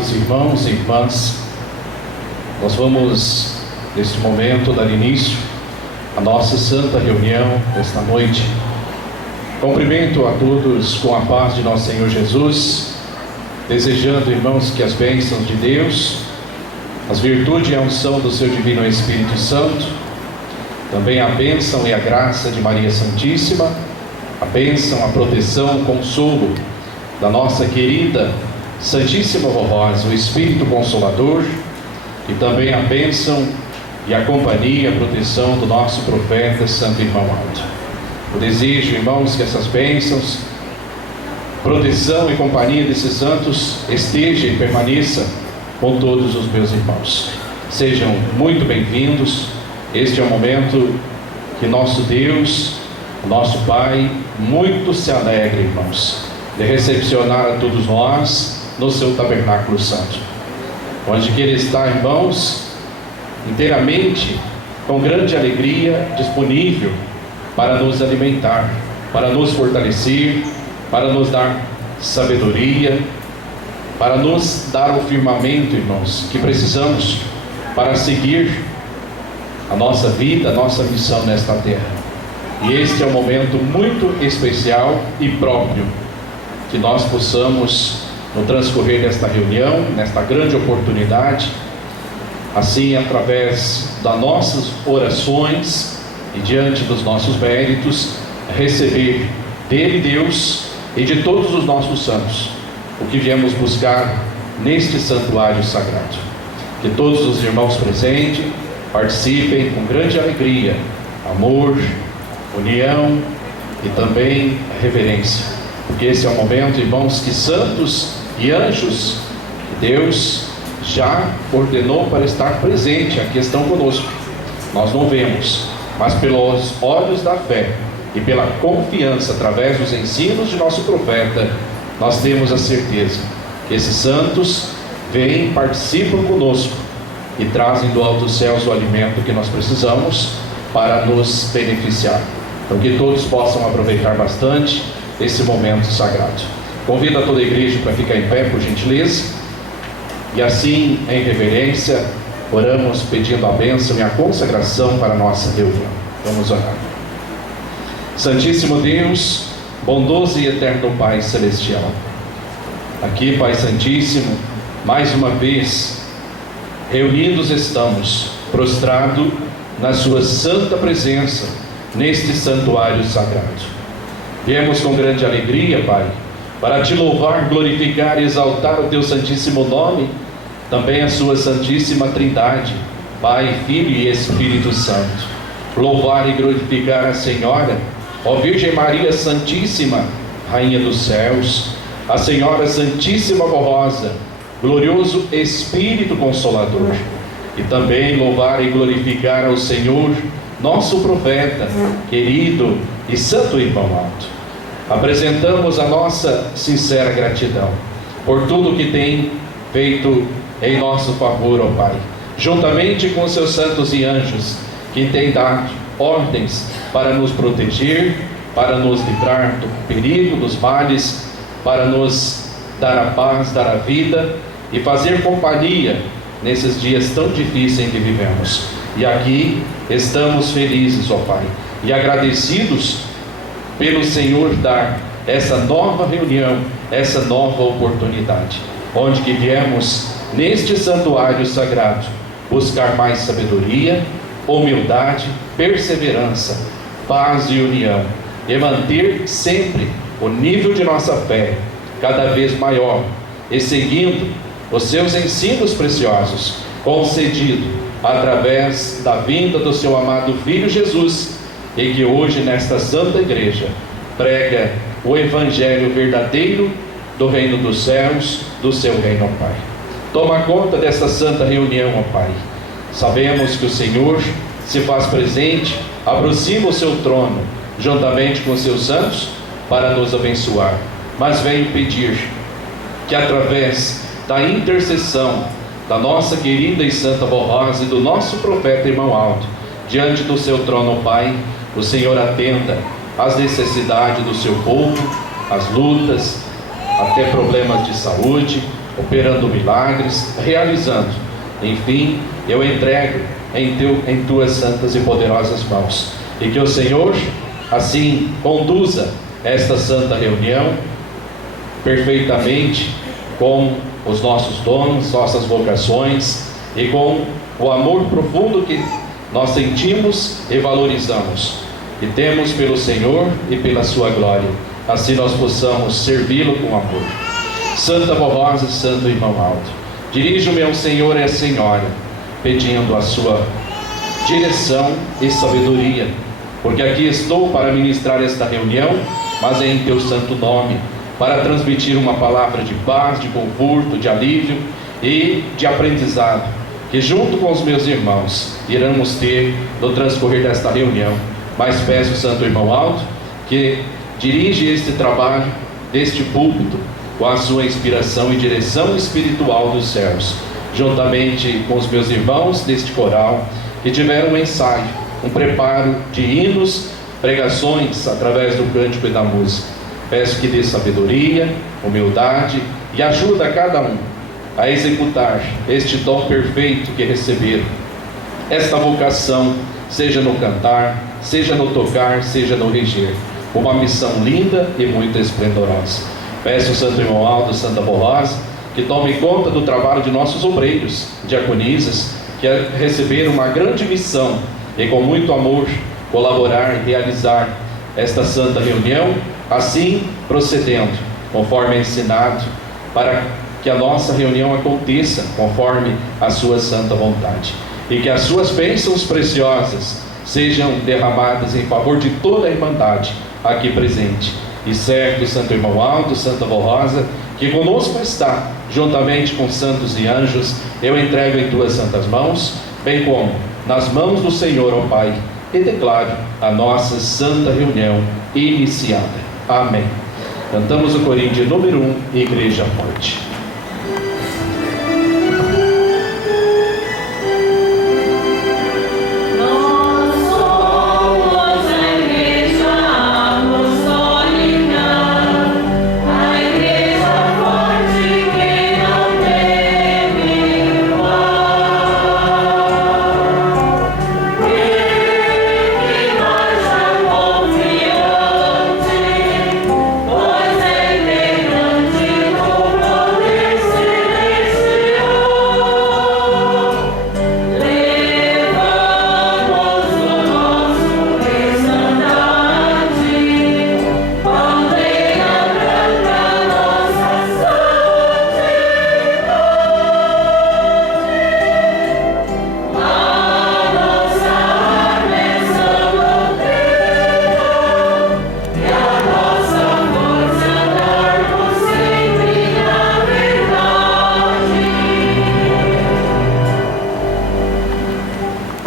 Amados irmãos e irmãs, nós vamos, neste momento, dar início à nossa santa reunião esta noite. Cumprimento a todos com a paz de nosso Senhor Jesus, desejando, irmãos, que as bênçãos de Deus, as virtudes e a unção do seu Divino Espírito Santo, também a bênção e a graça de Maria Santíssima, a bênção, a proteção, o consolo da nossa querida Santíssima Vovós, o Espírito Consolador, e também a bênção e a companhia, a proteção do nosso profeta Santo Irmão Alto. Eu desejo, irmãos, que essas bênçãos, proteção e companhia desses santos esteja e permaneça com todos os meus irmãos. Sejam muito bem-vindos. Este é o momento que nosso Deus, nosso Pai, muito se alegra, irmãos, de recepcionar a todos nós no seu tabernáculo santo, onde que Ele está, irmãos, inteiramente, com grande alegria, disponível para nos alimentar, para nos fortalecer, para nos dar sabedoria, para nos dar o firmamento, irmãos, que precisamos para seguir a nossa vida, a nossa missão nesta terra. E este é um momento muito especial e próprio, que nós possamos, no transcorrer desta reunião, nesta grande oportunidade, assim, através das nossas orações e diante dos nossos méritos, receber dele, Deus, e de todos os nossos santos, o que viemos buscar neste santuário sagrado. Que todos os irmãos presentes participem com grande alegria, amor, união e também reverência, porque esse é o momento, irmãos, que santos e anjos que Deus já ordenou para estar presente, aqui estão conosco. Nós não vemos, mas pelos olhos da fé e pela confiança, através dos ensinos de nosso profeta, nós temos a certeza que esses santos vêm, participam conosco e trazem do alto dos céus o alimento que nós precisamos para nos beneficiar. Então, que todos possam aproveitar bastante esse momento sagrado. Convido a toda a igreja para ficar em pé, por gentileza, e assim, em reverência, oramos pedindo a bênção e a consagração para a nossa reunião. Vamos orar. Santíssimo Deus, bondoso e eterno Pai Celestial, aqui, Pai Santíssimo, mais uma vez, reunidos estamos, prostrado na Sua santa presença, neste santuário sagrado. Viemos com grande alegria, Pai, para Te louvar, glorificar e exaltar o Teu santíssimo nome, também a Sua santíssima Trindade, Pai, Filho e Espírito Santo. Louvar e glorificar a Senhora, ó Virgem Maria Santíssima, Rainha dos céus, a Senhora Santíssima Vovósa, glorioso Espírito Consolador, e também louvar e glorificar ao Senhor, nosso profeta, querido e santo Irmão Alto. Apresentamos a nossa sincera gratidão por tudo que tem feito em nosso favor, ó Pai, juntamente com os seus santos e anjos, que têm dado ordens para nos proteger, para nos livrar do perigo, dos males, para nos dar a paz, dar a vida e fazer companhia nesses dias tão difíceis que vivemos. E aqui estamos felizes, ó Pai, e agradecidos pelo Senhor dar essa nova reunião, essa nova oportunidade, onde que viemos neste santuário sagrado buscar mais sabedoria, humildade, perseverança, paz e união, e manter sempre o nível de nossa fé cada vez maior, e seguindo os seus ensinos preciosos, concedido através da vinda do seu amado Filho Jesus, e que hoje nesta santa igreja prega o evangelho verdadeiro do reino dos céus, do seu reino, ó Pai. Toma conta desta santa reunião, ó Pai. Sabemos que o Senhor se faz presente, aproxima o seu trono juntamente com os seus santos para nos abençoar, mas venho pedir que através da intercessão da nossa querida e santa Vovós e do nosso profeta Irmão Alto, diante do seu trono, Pai, o Senhor atenda às necessidades do seu povo, as lutas, até problemas de saúde, operando milagres, realizando. Enfim, eu entrego em tuas santas e poderosas mãos. E que o Senhor, assim, conduza esta santa reunião perfeitamente, com os nossos dons, nossas vocações e com o amor profundo que nós sentimos e valorizamos e temos pelo Senhor e pela sua glória. Assim nós possamos servi-lo com amor. Santa Avó Rosa, Santo Irmão Aldo, dirijo-me ao Senhor e à Senhora, pedindo a sua direção e sabedoria, porque aqui estou para ministrar esta reunião, mas é em teu santo nome, para transmitir uma palavra de paz, de conforto, de alívio e de aprendizado, que junto com os meus irmãos iremos ter no transcorrer desta reunião. Mas peço, Santo Irmão Aldo, que dirige este trabalho deste púlpito com a sua inspiração e direção espiritual dos céus, juntamente com os meus irmãos deste coral, que tiveram um ensaio, um preparo de hinos, pregações através do cântico e da música. Peço que dê sabedoria, humildade e ajuda a cada um a executar este dom perfeito que receberam, esta vocação, seja no cantar, seja no tocar, seja no reger, uma missão linda e muito esplendorosa. Peço, Santo Irmão Aldo, Santa Avó Rosa, que tome conta do trabalho de nossos obreiros, diaconisas, que receberam uma grande missão e com muito amor colaborar e realizar esta santa reunião, assim procedendo conforme é ensinado, para que a nossa reunião aconteça conforme a sua santa vontade, e que as suas bênçãos preciosas sejam derramadas em favor de toda a Irmandade aqui presente. E certo, Santo Irmão Aldo, Santa Avó Rosa, que conosco está, juntamente com santos e anjos, eu entrego em tuas santas mãos, bem como nas mãos do Senhor, ó Pai, e declaro a nossa santa reunião iniciada. Amém. Cantamos o corinho de número 1, Igreja Forte.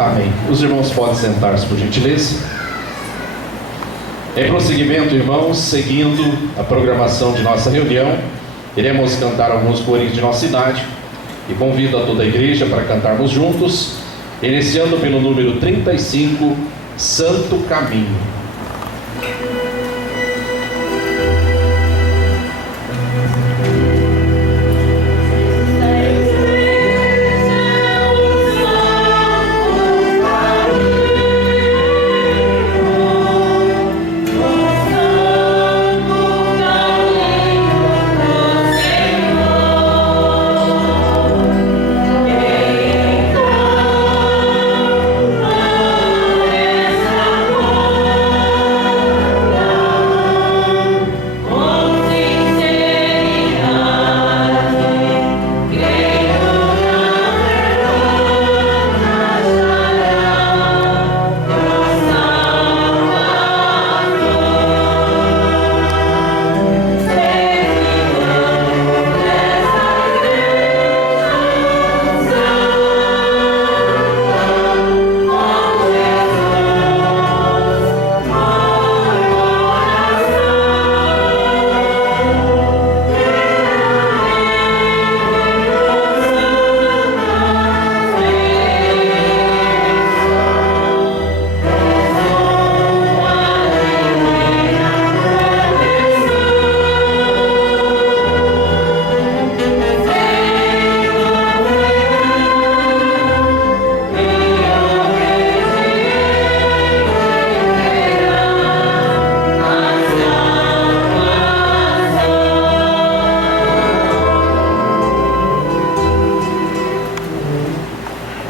Amém. Os irmãos podem sentar-se, por gentileza. Em prosseguimento, irmãos, seguindo a programação de nossa reunião, iremos cantar alguns corinhos de nossa idade e convido a toda a igreja para cantarmos juntos, iniciando pelo número 35, Santo Caminho. Oh,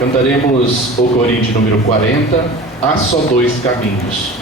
Cantaremos o corinho de número 40, Há Só Dois Caminhos.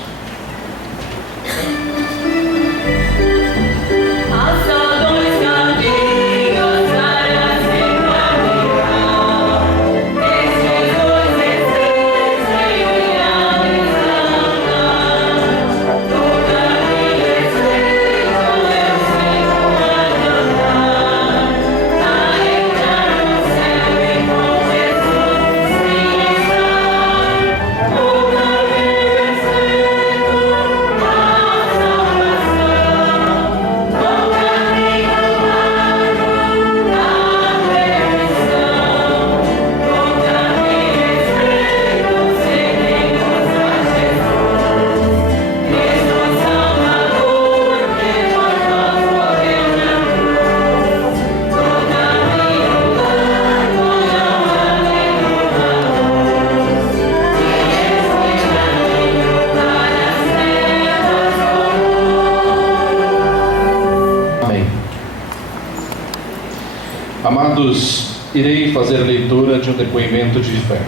Amados, irei fazer a leitura de um depoimento de fé.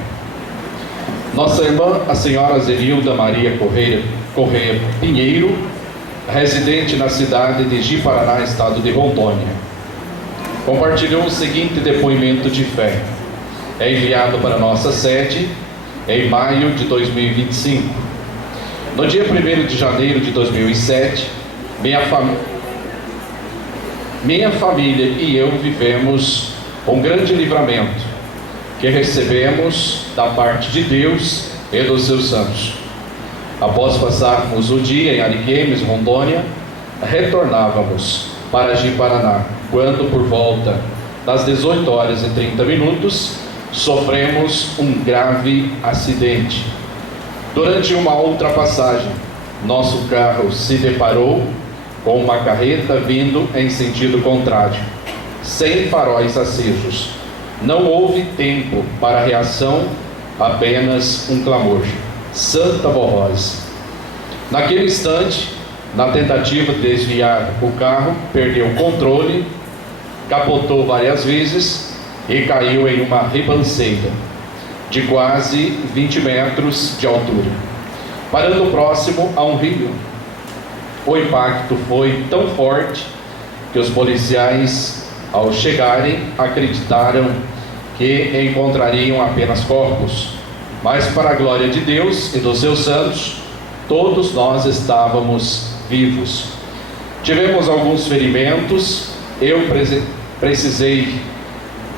Nossa irmã, a senhora Zenilda Maria Correia Pinheiro, residente na cidade de Ji-Paraná, estado de Rondônia, compartilhou o seguinte depoimento de fé. É enviado para nossa sede em maio de 2025. No dia 1º de janeiro de 2007, minha família e eu vivemos um grande livramento que recebemos da parte de Deus e dos seus santos. Após passarmos o dia em Ariquemes, Rondônia, retornávamos para Ji-Paraná, quando por volta das 18h30 sofremos um grave acidente. Durante uma ultrapassagem, nosso carro se deparou com uma carreta vindo em sentido contrário, sem faróis acesos. Não houve tempo para reação, apenas um clamor: Santa Vó. Naquele instante, na tentativa de desviar o carro, perdeu o controle, capotou várias vezes e caiu em uma ribanceira de quase 20 metros de altura, parando próximo a um rio. O impacto foi tão forte que os policiais, ao chegarem, acreditaram que encontrariam apenas corpos, mas para a glória de Deus e dos seus santos, todos nós estávamos vivos. Tivemos alguns ferimentos. Eu precisei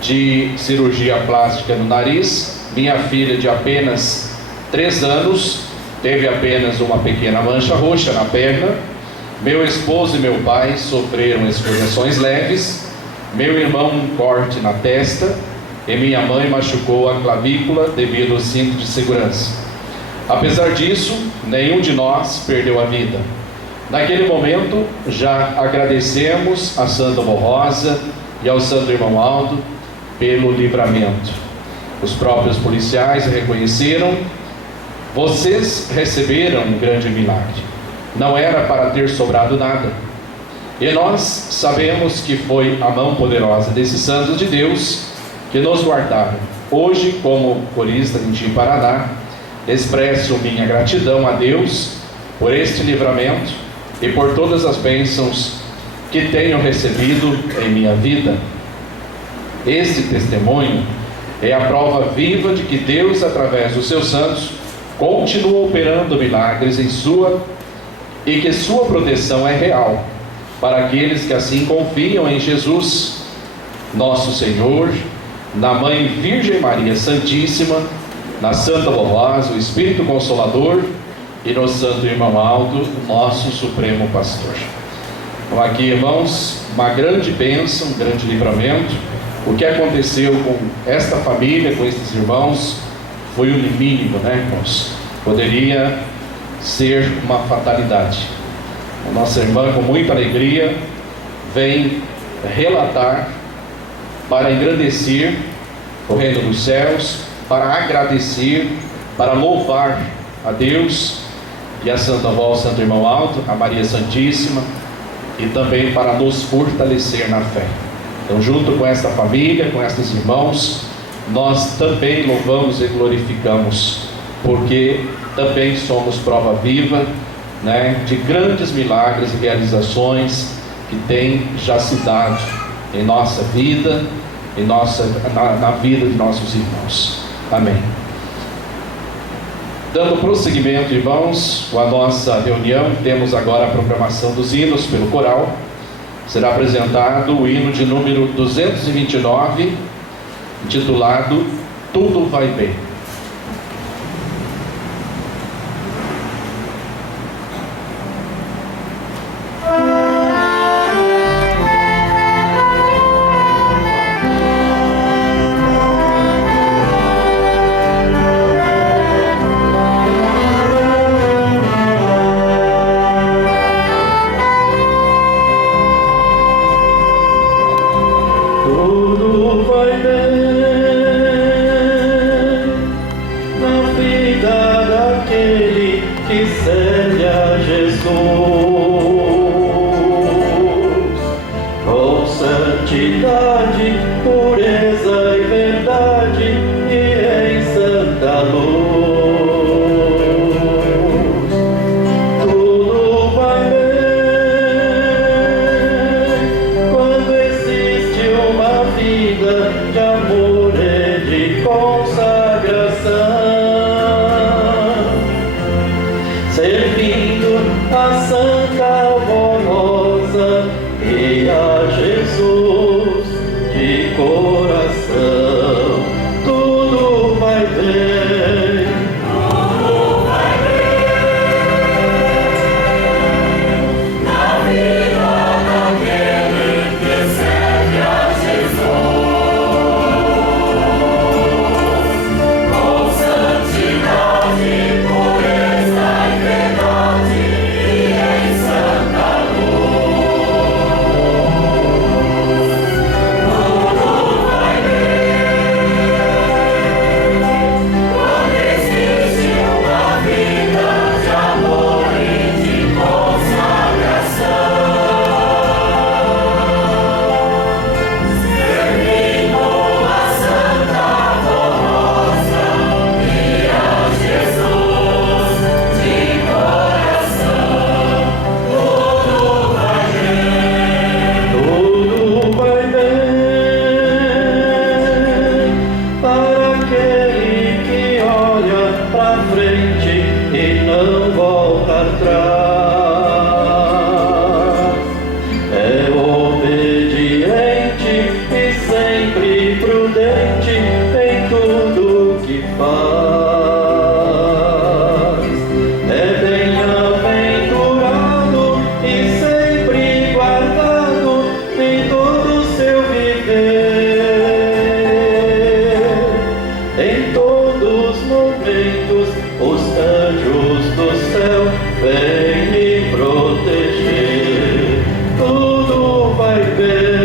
de cirurgia plástica no nariz. Minha filha, de apenas 3 anos, teve apenas uma pequena mancha roxa na perna. Meu esposo e meu pai sofreram escoriações leves. Meu irmão, um corte na testa. E minha mãe machucou a clavícula devido ao cinto de segurança. Apesar disso, nenhum de nós perdeu a vida. Naquele momento, já agradecemos a Santa Vó Rosa e ao Santo Irmão Aldo pelo livramento. Os próprios policiais reconheceram: vocês receberam um grande milagre. Não era para ter sobrado nada. E nós sabemos que foi a mão poderosa desses santos de Deus que nos guardaram. Hoje, como corista em Ji-Paraná, expresso minha gratidão a Deus por este livramento e por todas as bênçãos que tenho recebido em minha vida. Este testemunho é a prova viva de que Deus, através dos seus santos, continua operando milagres e que sua proteção é real para aqueles que assim confiam em Jesus, nosso Senhor, na Mãe Virgem Maria Santíssima, na Santa Vó Rosa, o Espírito Consolador, e no Santo Irmão Aldo, nosso Supremo Pastor. Então aqui, irmãos, uma grande bênção, um grande livramento. O que aconteceu com esta família, com estes irmãos, foi o mínimo, né, irmãos? Poderia ser uma fatalidade. A nossa irmã, com muita alegria, vem relatar para engrandecer o reino dos céus, para agradecer, para louvar a Deus e a Santa Vó, o Santo Irmão Aldo, a Maria Santíssima, e também para nos fortalecer na fé. Então, junto com esta família, com estes irmãos, nós também louvamos e glorificamos, porque também somos prova viva, né, de grandes milagres e realizações que tem já se dado em nossa vida, na vida de nossos irmãos. Amém. Dando prosseguimento, irmãos, com a nossa reunião, temos agora a programação dos hinos pelo coral. Será apresentado o hino de número 229, intitulado Tudo Vai Bem. Tudo vai bem.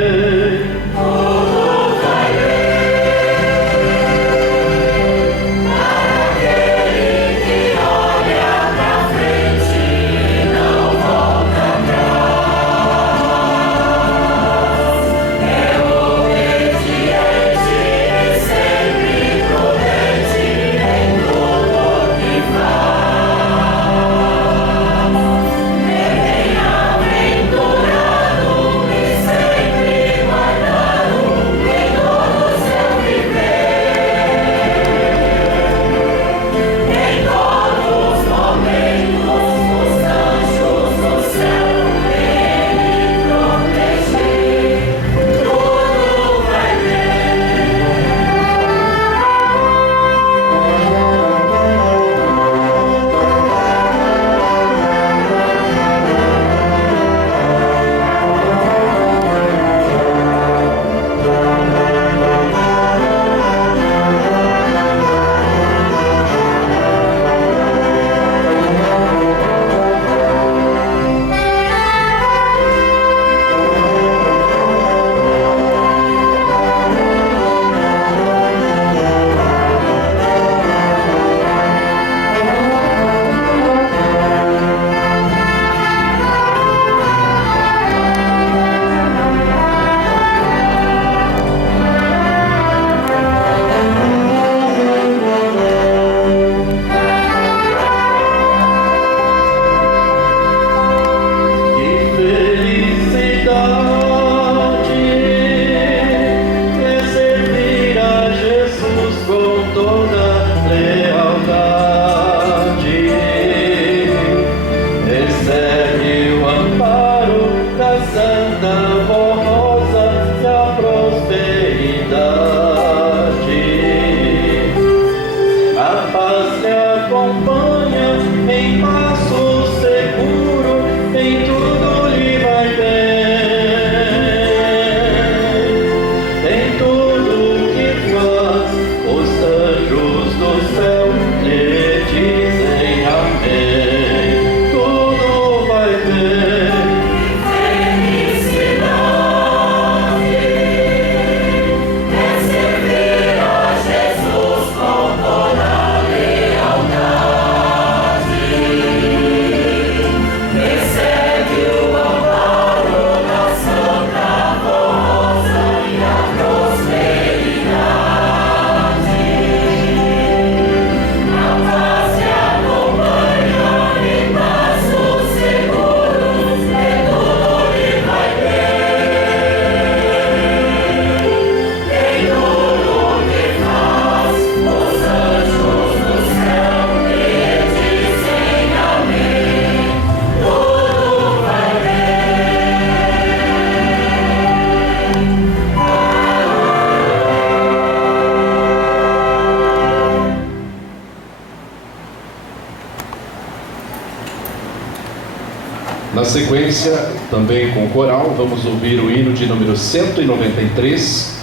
Na sequência, também com o coral, vamos ouvir o hino de número 193,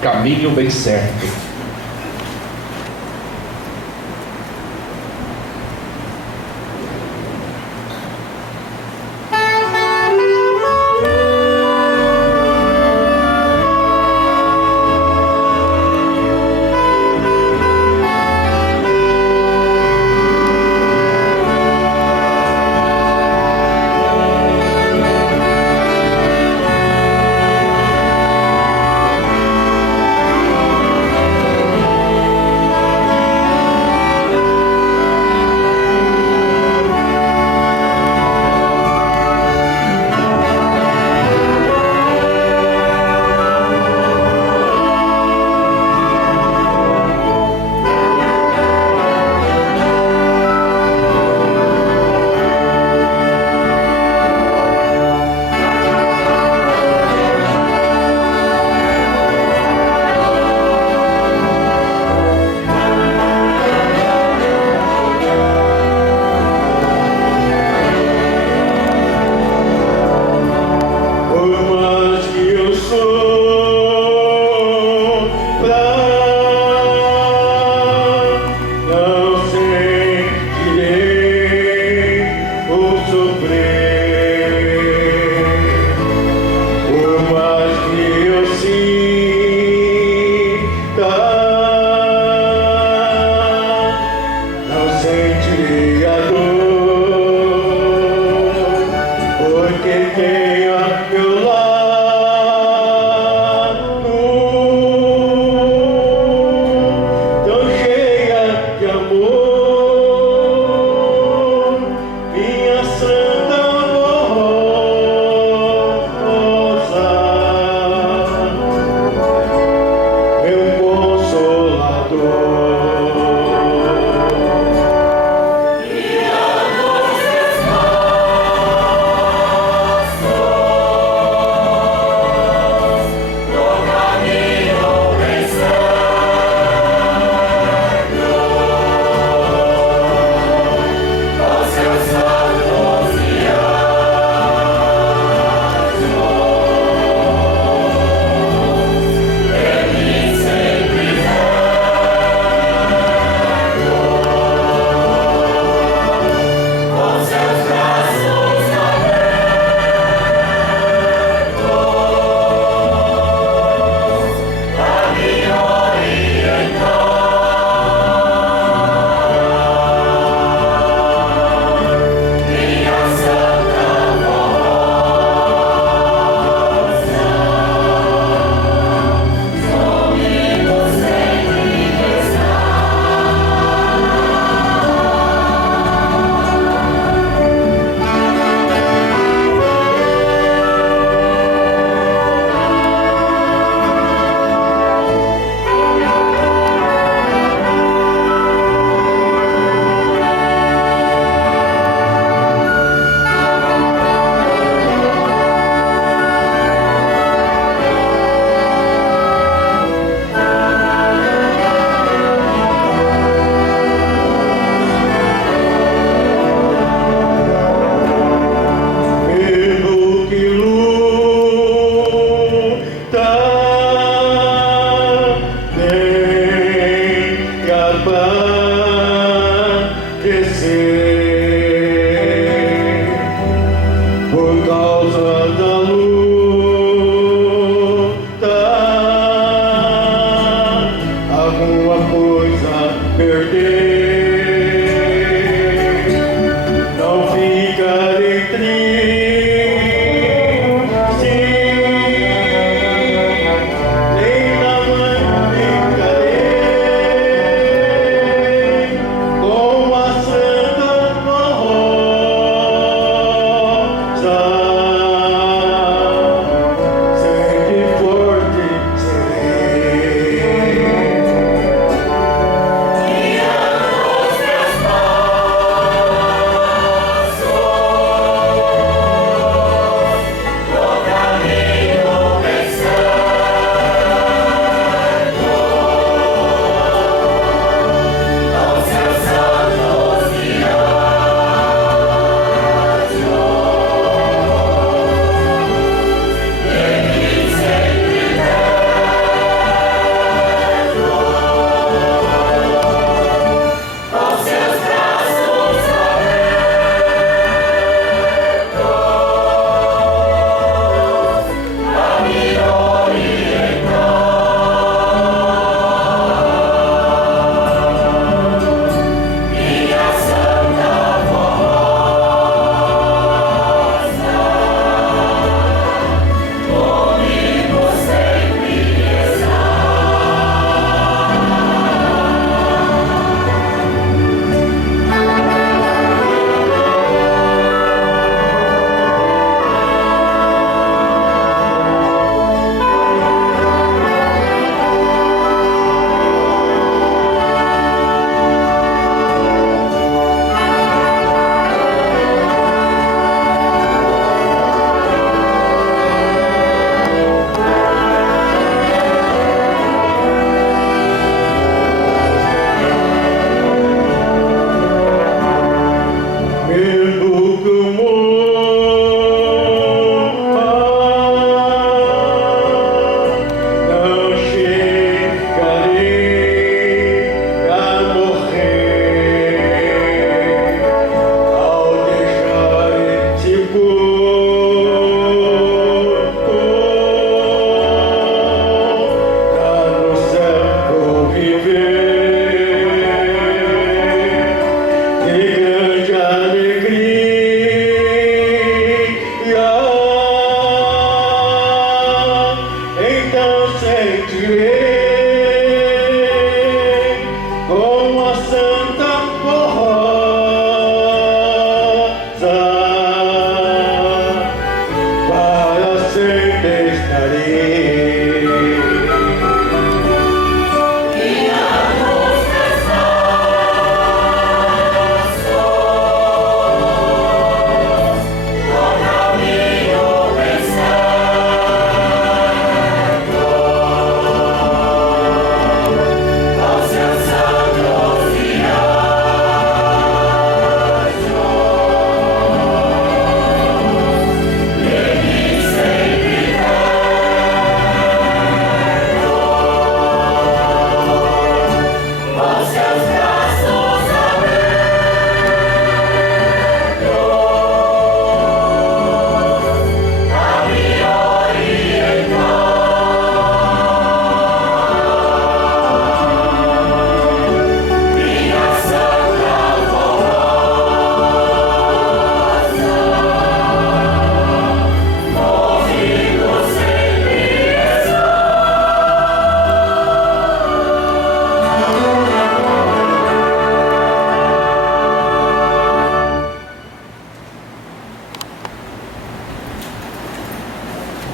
Caminho Bem Certo.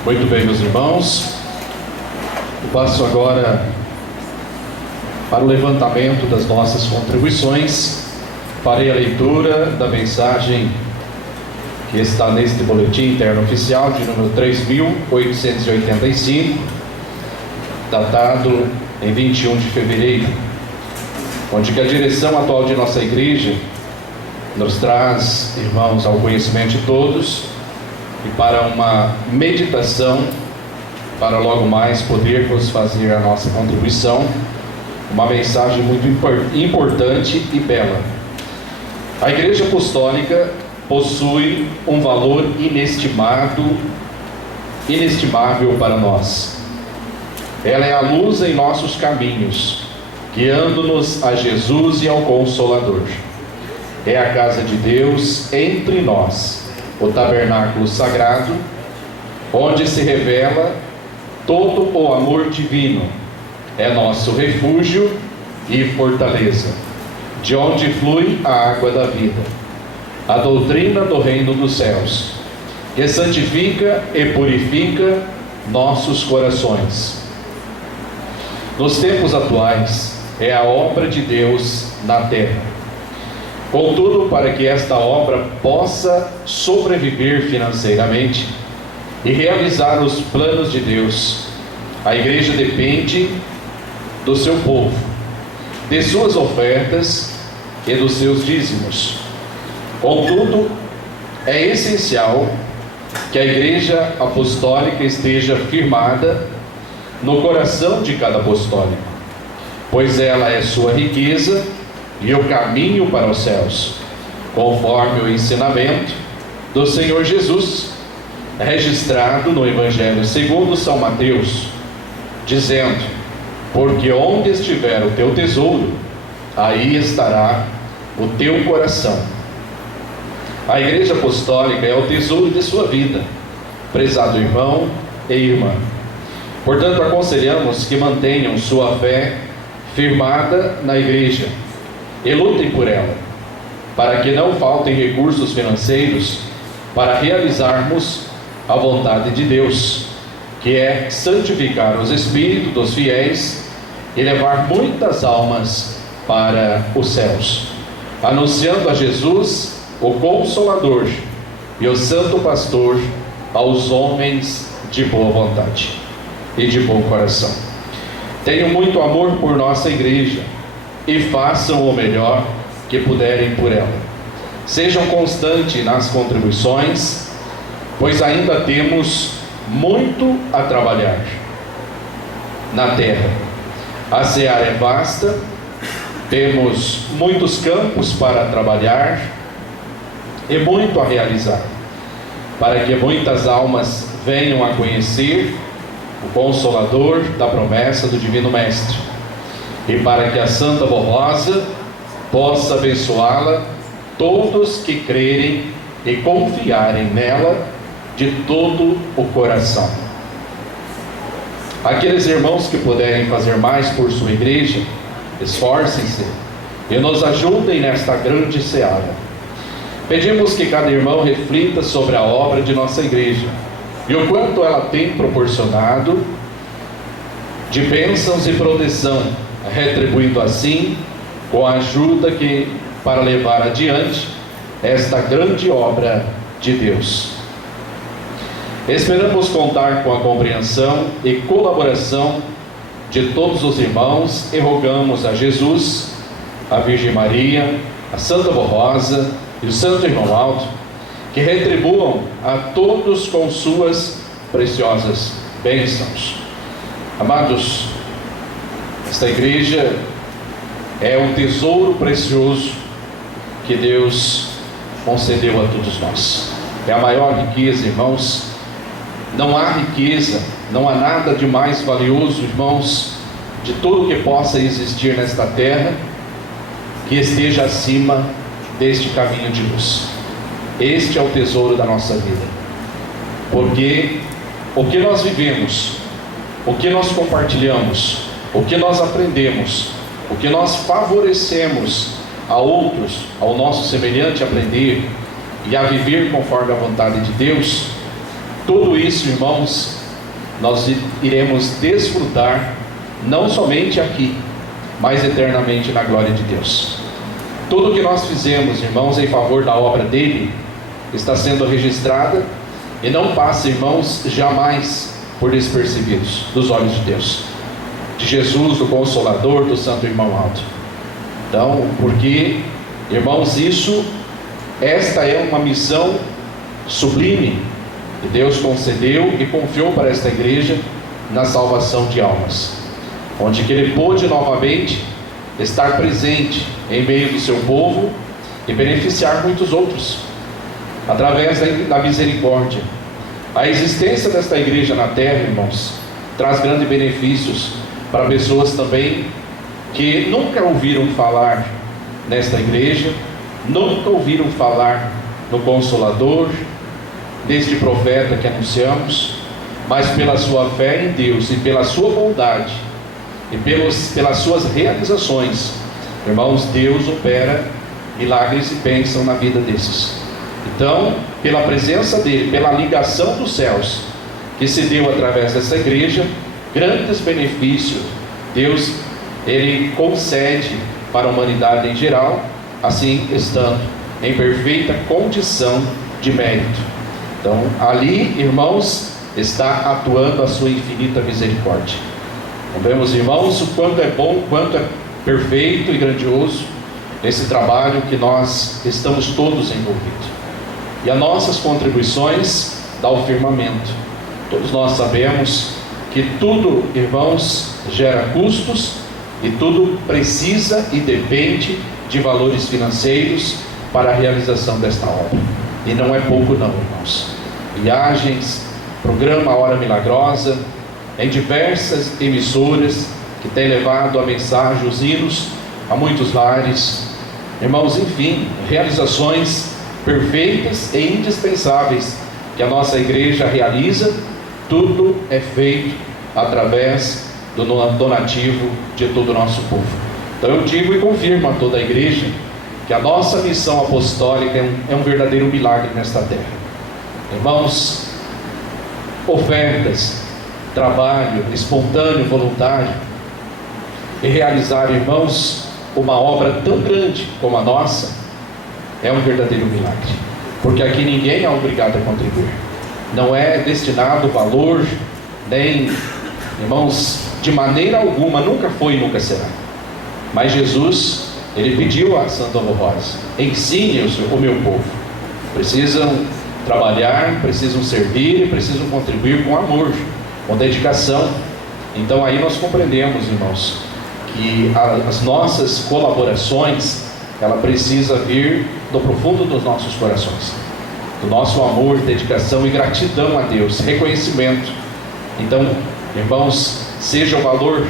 Muito bem, meus irmãos. Eu passo agora para o levantamento das nossas contribuições. Farei a leitura da mensagem que está neste boletim interno oficial de número 3.885, datado em 21 de fevereiro, onde que a direção atual de nossa igreja nos traz, irmãos, ao conhecimento de todos e para uma meditação, para logo mais podermos fazer a nossa contribuição, uma mensagem muito importante e bela. A Igreja Apostólica possui um valor inestimável para nós. Ela é a luz em nossos caminhos, guiando-nos a Jesus e ao Consolador. É a casa de Deus entre nós, o tabernáculo sagrado, onde se revela todo o amor divino. É nosso refúgio e fortaleza, de onde flui a água da vida, a doutrina do reino dos céus, que santifica e purifica nossos corações. Nos tempos atuais, é a obra de Deus na terra. Contudo, para que esta obra possa sobreviver financeiramente e realizar os planos de Deus, a igreja depende do seu povo, de suas ofertas e dos seus dízimos. Contudo, é essencial que a Igreja Apostólica esteja firmada no coração de cada apostólico, pois ela é sua riqueza e o caminho para os céus, conforme o ensinamento do Senhor Jesus, registrado no Evangelho segundo São Mateus, dizendo: porque onde estiver o teu tesouro, aí estará o teu coração. A Igreja Apostólica é o tesouro de sua vida, prezado irmão e irmã. Portanto, aconselhamos que mantenham sua fé firmada na Igreja e lutem por ela, para que não faltem recursos financeiros para realizarmos a vontade de Deus, que é santificar os espíritos dos fiéis e levar muitas almas para os céus, anunciando a Jesus, o Consolador e o Santo Pastor, aos homens de boa vontade e de bom coração. Tenham muito amor por nossa igreja e façam o melhor que puderem por ela. Sejam constantes nas contribuições, pois ainda temos muito a trabalhar na terra. A seara é vasta, temos muitos campos para trabalhar e muito a realizar, para que muitas almas venham a conhecer o Consolador da promessa do Divino Mestre, e para que a Santa Rosa possa abençoá-la todos que crerem e confiarem nela de todo o coração. Aqueles irmãos que puderem fazer mais por sua igreja, esforcem-se e nos ajudem nesta grande seara. Pedimos que cada irmão reflita sobre a obra de nossa igreja e o quanto ela tem proporcionado de bênçãos e proteção, retribuindo assim com a ajuda para levar adiante esta grande obra de Deus. Esperamos contar com a compreensão e colaboração de todos os irmãos e rogamos a Jesus, a Virgem Maria, a Santa Rosa e o Santo Irmão Alto, que retribuam a todos com suas preciosas bênçãos. Amados, esta igreja é um tesouro precioso que Deus concedeu a todos nós. É a maior riqueza, irmãos. Não há riqueza, não há nada de mais valioso, irmãos, de tudo que possa existir nesta terra, que esteja acima deste caminho de luz. Este é o tesouro da nossa vida, porque o que nós vivemos, o que nós compartilhamos, o que nós aprendemos, o que nós favorecemos a outros, ao nosso semelhante aprender e a viver conforme a vontade de Deus, tudo isso, irmãos, nós iremos desfrutar não somente aqui, mas eternamente na glória de Deus. Tudo o que nós fizemos, irmãos, em favor da obra dele, está sendo registrada e não passa, irmãos, jamais por despercebidos dos olhos de Deus, de Jesus, do Consolador, do Santo Irmão Alto. Então, porque, irmãos, esta é uma missão sublime que Deus concedeu e confiou para esta igreja na salvação de almas, onde que ele pôde novamente estar presente em meio do seu povo e beneficiar muitos outros, através da misericórdia. A existência desta igreja na terra, irmãos, traz grandes benefícios para pessoas também que nunca ouviram falar nesta igreja, nunca ouviram falar no Consolador, deste profeta que anunciamos, mas pela sua fé em Deus e pela sua bondade e pelas suas realizações, irmãos, Deus opera milagres e bênção na vida desses. Então, pela presença dele, pela ligação dos céus que se deu através dessa igreja, grandes benefícios Deus ele concede para a humanidade em geral, assim estando em perfeita condição de mérito. Então, ali, irmãos, está atuando a sua infinita misericórdia. Então, vemos, irmãos, o quanto é bom, o quanto é perfeito e grandioso esse trabalho que nós estamos todos envolvidos. E as nossas contribuições dá o firmamento. Todos nós sabemos que tudo, irmãos, gera custos e tudo precisa e depende de valores financeiros para a realização desta obra. E não é pouco não, irmãos. Viagens, programa Hora Milagrosa, em diversas emissoras que tem levado a mensagem, os hinos a muitos lares. Irmãos, enfim, realizações perfeitas e indispensáveis que a nossa igreja realiza, tudo é feito através do donativo de todo o nosso povo. Então eu digo e confirmo a toda a igreja que a nossa missão apostólica é um verdadeiro milagre nesta terra. Irmãos, ofertas, trabalho espontâneo, voluntário, e realizar, irmãos, uma obra tão grande como a nossa, é um verdadeiro milagre, porque aqui ninguém é obrigado a contribuir, não é destinado valor, nem, irmãos, de maneira alguma, nunca foi e nunca será. Mas Jesus, ele pediu a Santa Rosa: ensine o meu povo, precisam trabalhar, precisam servir e precisam contribuir com amor, com dedicação. Então aí nós compreendemos, irmãos, que as nossas colaborações, ela precisa vir do profundo dos nossos corações, do nosso amor, dedicação e gratidão a Deus, reconhecimento. Então, irmãos, seja o valor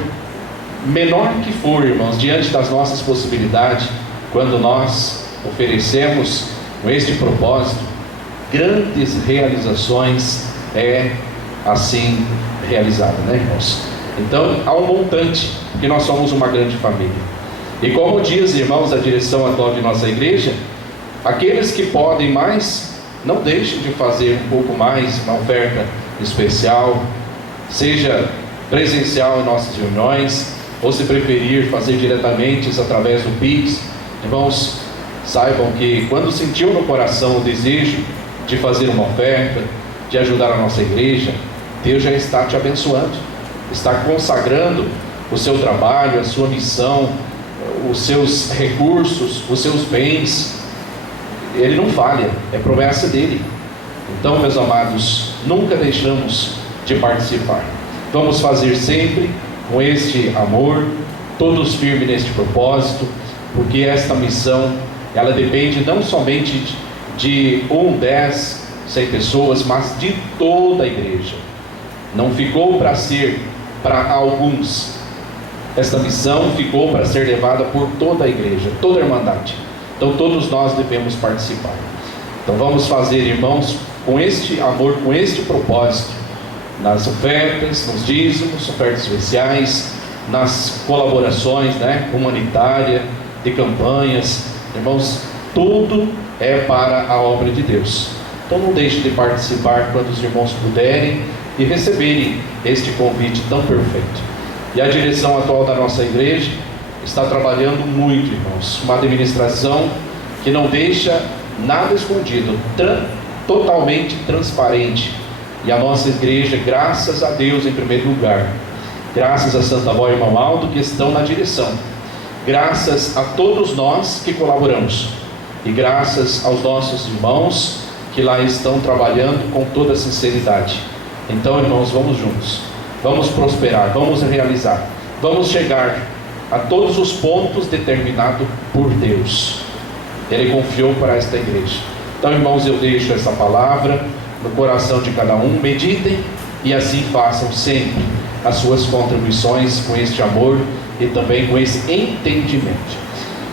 menor que for, irmãos, diante das nossas possibilidades, quando nós oferecemos com este propósito, grandes realizações é assim realizada, né, irmãos? Então, há um montante, porque nós somos uma grande família. E como diz, irmãos, a direção atual de nossa igreja, aqueles que podem mais, não deixem de fazer um pouco mais, uma oferta especial, seja presencial em nossas reuniões, ou se preferir fazer diretamente através do Pix. Irmãos, saibam que quando sentiu no coração o desejo de fazer uma oferta, de ajudar a nossa igreja, Deus já está te abençoando, está consagrando o seu trabalho, a sua missão, os seus recursos, os seus bens. Ele não falha, é promessa dele. Então, meus amados, nunca deixamos de participar. Vamos fazer sempre com este amor, todos firmes neste propósito, porque esta missão, ela depende não somente de 10, 100 pessoas, mas de toda a igreja. Não ficou para ser para alguns. Esta missão ficou para ser levada por toda a igreja, toda a irmandade. Então todos nós devemos participar. Então vamos fazer, irmãos, com este amor, com este propósito, nas ofertas, nos dízimos, ofertas especiais, nas colaborações, humanitária, de campanhas. Irmãos, tudo é para a obra de Deus. Então não deixe de participar quando os irmãos puderem, e receberem este convite tão perfeito. E a direção atual da nossa igreja está trabalhando muito, irmãos, uma administração que não deixa nada escondido, totalmente transparente. E a nossa igreja, graças a Deus em primeiro lugar, graças a Santa Avó e Irmão Aldo que estão na direção, graças a todos nós que colaboramos, e graças aos nossos irmãos que lá estão trabalhando com toda sinceridade. Então, irmãos, vamos juntos, vamos prosperar, vamos realizar, vamos chegar a todos os pontos determinados por Deus. Ele confiou para esta igreja. Então, irmãos, eu deixo essa palavra no coração de cada um, meditem e assim façam sempre as suas contribuições com este amor e também com esse entendimento.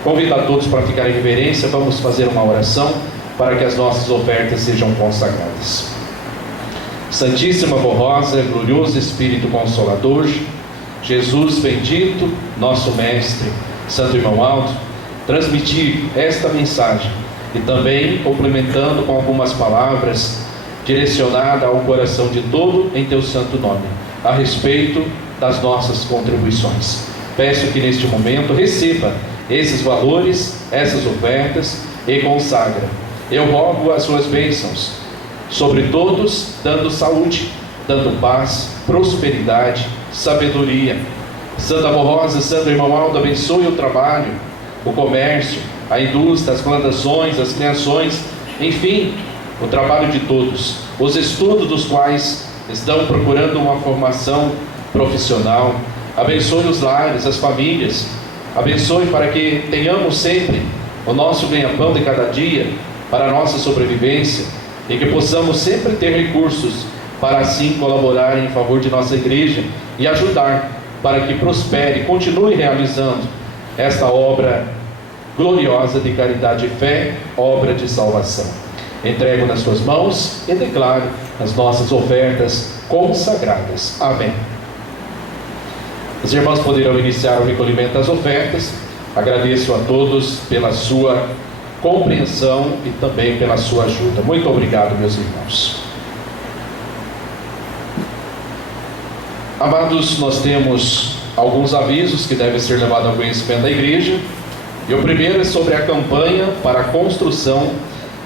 Convido a todos para ficar em reverência. Vamos fazer uma oração para que as nossas ofertas sejam consagradas. Santíssima Avó Rosa, glorioso Espírito Consolador, Jesus bendito, nosso Mestre, Santo Irmão Aldo, transmitir esta mensagem e também complementando com algumas palavras direcionadas ao coração de todo em teu santo nome, a respeito das nossas contribuições. Peço que neste momento receba esses valores, essas ofertas e consagra. Eu rogo as suas bênçãos sobre todos, dando saúde, dando paz, prosperidade, sabedoria. Santa Avó Rosa, Santo Irmão Aldo, abençoe o trabalho, o comércio, a indústria, as plantações, as criações, enfim, o trabalho de todos, os estudos dos quais estão procurando uma formação profissional. Abençoe os lares, as famílias, abençoe para que tenhamos sempre o nosso ganha-pão de cada dia para a nossa sobrevivência e que possamos sempre ter recursos para assim colaborar em favor de nossa igreja e ajudar para que prospere, continue realizando esta obra gloriosa de caridade e fé, obra de salvação. Entrego nas suas mãos e declaro as nossas ofertas consagradas. Amém. Os irmãos poderão iniciar o recolhimento das ofertas. Agradeço a todos pela sua compreensão e também pela sua ajuda. Muito obrigado, meus irmãos. Amados, nós temos alguns avisos que devem ser levados ao conhecimento da igreja. E o primeiro é sobre a campanha para a construção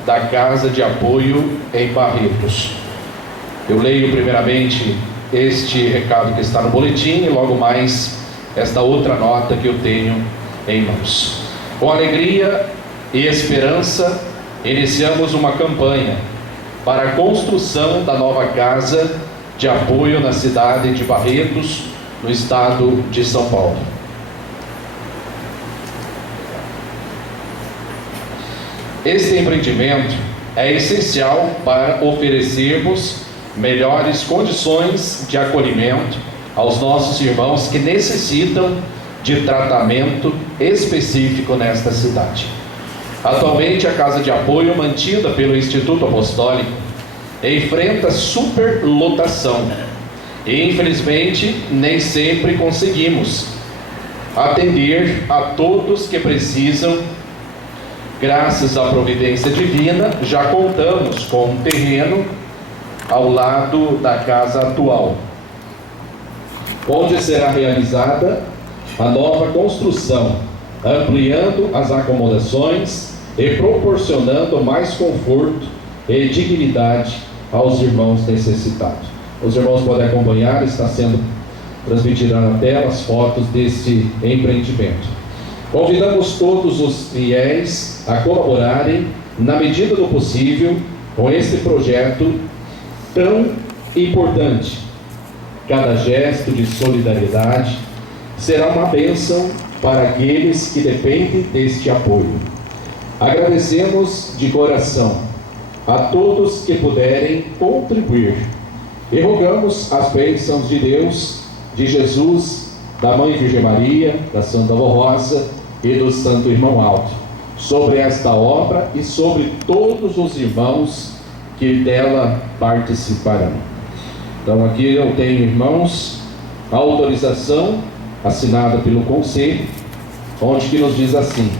da casa de apoio em Barretos. Eu leio primeiramente este recado que está no boletim e logo mais esta outra nota que eu tenho em mãos. Com alegria e esperança, iniciamos uma campanha para a construção da nova casa de apoio na cidade de Barretos, no estado de São Paulo. Este empreendimento é essencial para oferecermos melhores condições de acolhimento aos nossos irmãos que necessitam de tratamento específico nesta cidade. Atualmente, a casa de apoio mantida pelo Instituto Apostólico enfrenta superlotação e, infelizmente, nem sempre conseguimos atender a todos que precisam. Graças à providência divina, já contamos com um terreno ao lado da casa atual, onde será realizada a nova construção, ampliando as acomodações e proporcionando mais conforto e dignidade aos irmãos necessitados. Os irmãos podem acompanhar, está sendo transmitida na tela as fotos deste empreendimento. Convidamos todos os fiéis a colaborarem, na medida do possível, com este projeto tão importante. Cada gesto de solidariedade será uma bênção para aqueles que dependem deste apoio. Agradecemos de coração a todos que puderem contribuir e rogamos as bênçãos de Deus, de Jesus, da Mãe Virgem Maria, da Santa Avó Rosa e do Santo Irmão Aldo, sobre esta obra e sobre todos os irmãos que dela participarão. Então aqui eu tenho, irmãos, a autorização assinada pelo Conselho, onde que nos diz assim: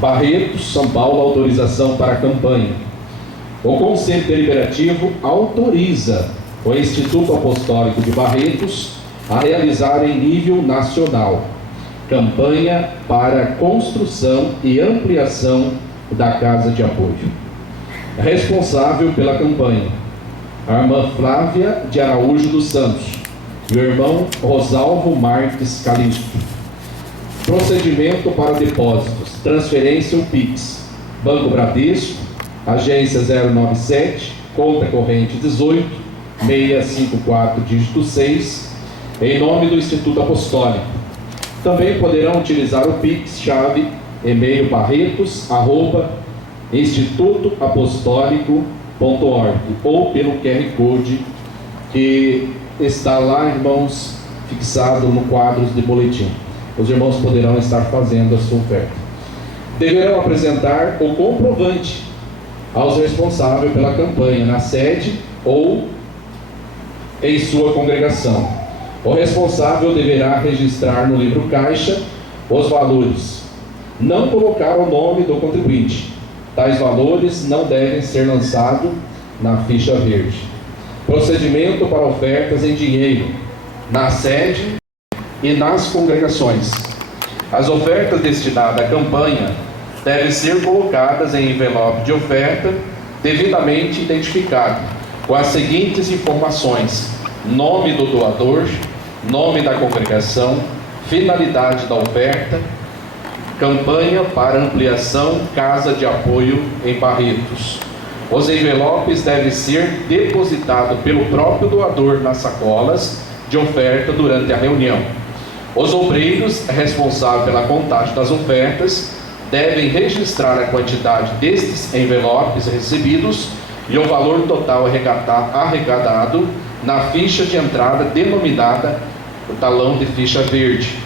Barretos, São Paulo, autorização para a campanha. O Conselho Deliberativo autoriza o Instituto Apostólico de Barretos a realizar em nível nacional campanha para construção e ampliação da Casa de Apoio. Responsável pela campanha, a irmã Flávia de Araújo dos Santos e o irmão Rosalvo Marques Calixto. Procedimento para depósitos, transferência ou PIX, Banco Bradesco, agência 097, conta corrente 18, 654, dígito 6, em nome do Instituto Apostólico. Também poderão utilizar o PIX, chave, e-mail barretos@institutoapostólico.org ou pelo QR Code que está lá, irmãos, fixado no quadro de boletim. Os irmãos poderão estar fazendo a sua oferta. Deverão apresentar o comprovante aos responsáveis pela campanha na sede ou em sua congregação. O responsável deverá registrar no livro caixa os valores, não colocar o nome do contribuinte. Tais valores não devem ser lançados na ficha verde. Procedimento para ofertas em dinheiro na sede e nas congregações. As ofertas destinadas à campanha devem ser colocadas em envelope de oferta devidamente identificado, com as seguintes informações: nome do doador, nome da congregação, finalidade da oferta, campanha para ampliação Casa de Apoio em Barretos. Os envelopes devem ser depositados pelo próprio doador nas sacolas de oferta durante a reunião. Os obreiros responsáveis pela contagem das ofertas devem registrar a quantidade destes envelopes recebidos e o valor total arrecadado na ficha de entrada denominada o talão de ficha verde.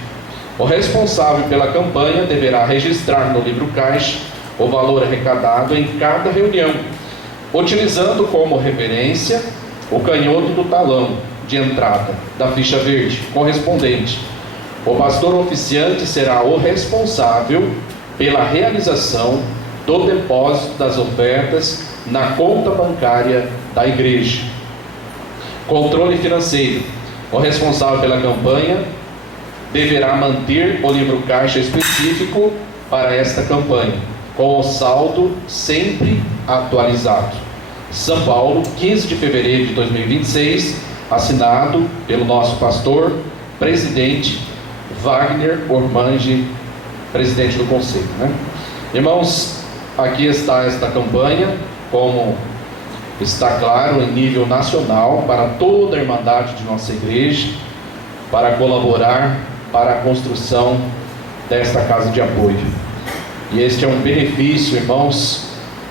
O responsável pela campanha deverá registrar no livro caixa o valor arrecadado em cada reunião, utilizando como referência o canhoto do talão de entrada da ficha verde correspondente. O pastor oficiante será o responsável pela realização do depósito das ofertas na conta bancária da igreja. Controle financeiro. O responsável pela campanha deverá manter o livro caixa específico para esta campanha, com o saldo sempre atualizado. São Paulo, 15 de fevereiro de 2026, assinado pelo nosso pastor, presidente Wagner Ormange, presidente do conselho, né? Irmãos, aqui está esta campanha, como está claro, em nível nacional, para toda a irmandade de nossa igreja, para colaborar para a construção desta casa de apoio. E este é um benefício, irmãos,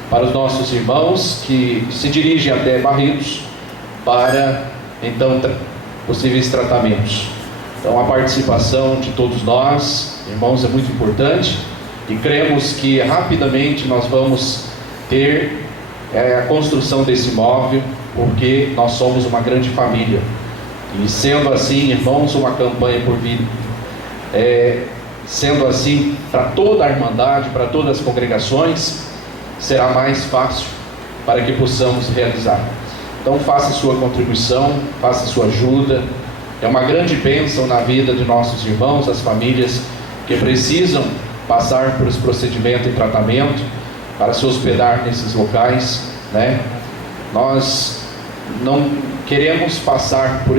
para os nossos irmãos que se dirigem até Barretos para, então, possíveis tratamentos. Então, a participação de todos nós, irmãos, é muito importante e cremos que rapidamente nós vamos ter a construção desse imóvel, porque nós somos uma grande família. E sendo assim, irmãos, uma campanha por vida, sendo assim, para toda a irmandade, para todas as congregações, será mais fácil para que possamos realizar. Então faça sua contribuição, faça sua ajuda. É uma grande bênção na vida de nossos irmãos, as famílias que precisam passar por esse procedimento e tratamento para se hospedar nesses locais, né? Nós não queremos passar por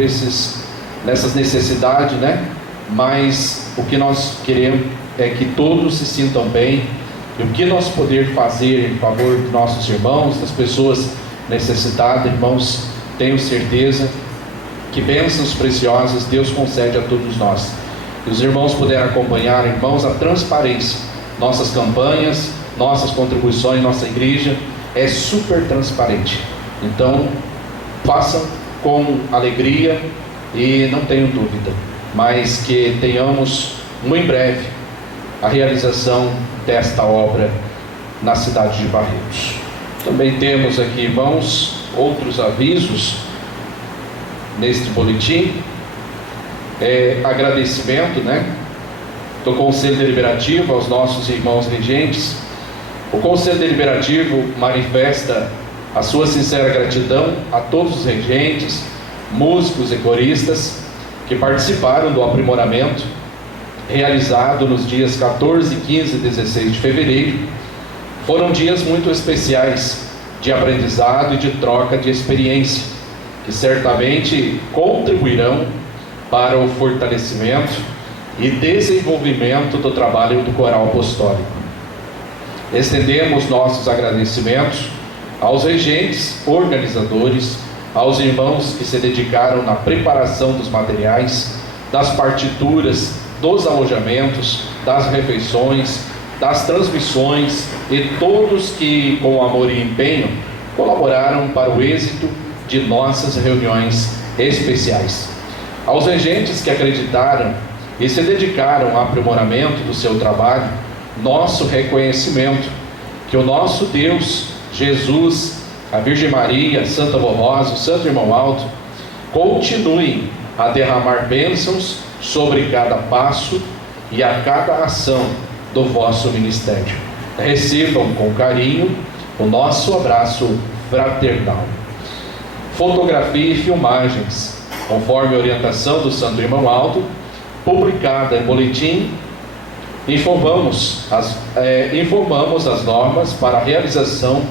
nessas necessidades, né? Mas o que nós queremos é que todos se sintam bem, e o que nós poder fazer em favor de nossos irmãos, das pessoas necessitadas, irmãos, tenho certeza que bênçãos preciosas Deus concede a todos nós. E os irmãos puderem acompanhar, irmãos, a transparência, nossas campanhas, nossas contribuições, nossa igreja é super transparente. Então, façam com alegria e não tenham dúvida, mas que tenhamos muito em breve a realização desta obra na cidade de Barretos. Também temos aqui, irmãos, outros avisos neste boletim. Agradecimento, né, do Conselho Deliberativo aos nossos irmãos regentes. O Conselho Deliberativo manifesta a sua sincera gratidão a todos os regentes, músicos e coristas que participaram do aprimoramento realizado nos dias 14, 15 e 16 de fevereiro. Foram dias muito especiais de aprendizado e de troca de experiência, que certamente contribuirão para o fortalecimento e desenvolvimento do trabalho do coral apostólico. Estendemos nossos agradecimentos aos regentes, organizadores, aos irmãos que se dedicaram na preparação dos materiais, das partituras, dos alojamentos, das refeições, das transmissões e todos que, com amor e empenho, colaboraram para o êxito de nossas reuniões especiais. Aos regentes que acreditaram e se dedicaram ao aprimoramento do seu trabalho, nosso reconhecimento, que o nosso Deus, Jesus, a Virgem Maria, Santa Vó Rosa, o Santo Irmão Alto, continuem a derramar bênçãos sobre cada passo e a cada ação do vosso ministério. Recebam com carinho o nosso abraço fraternal. Fotografia e filmagens, conforme a orientação do Santo Irmão Alto, publicada em boletim, informamos as normas para a realização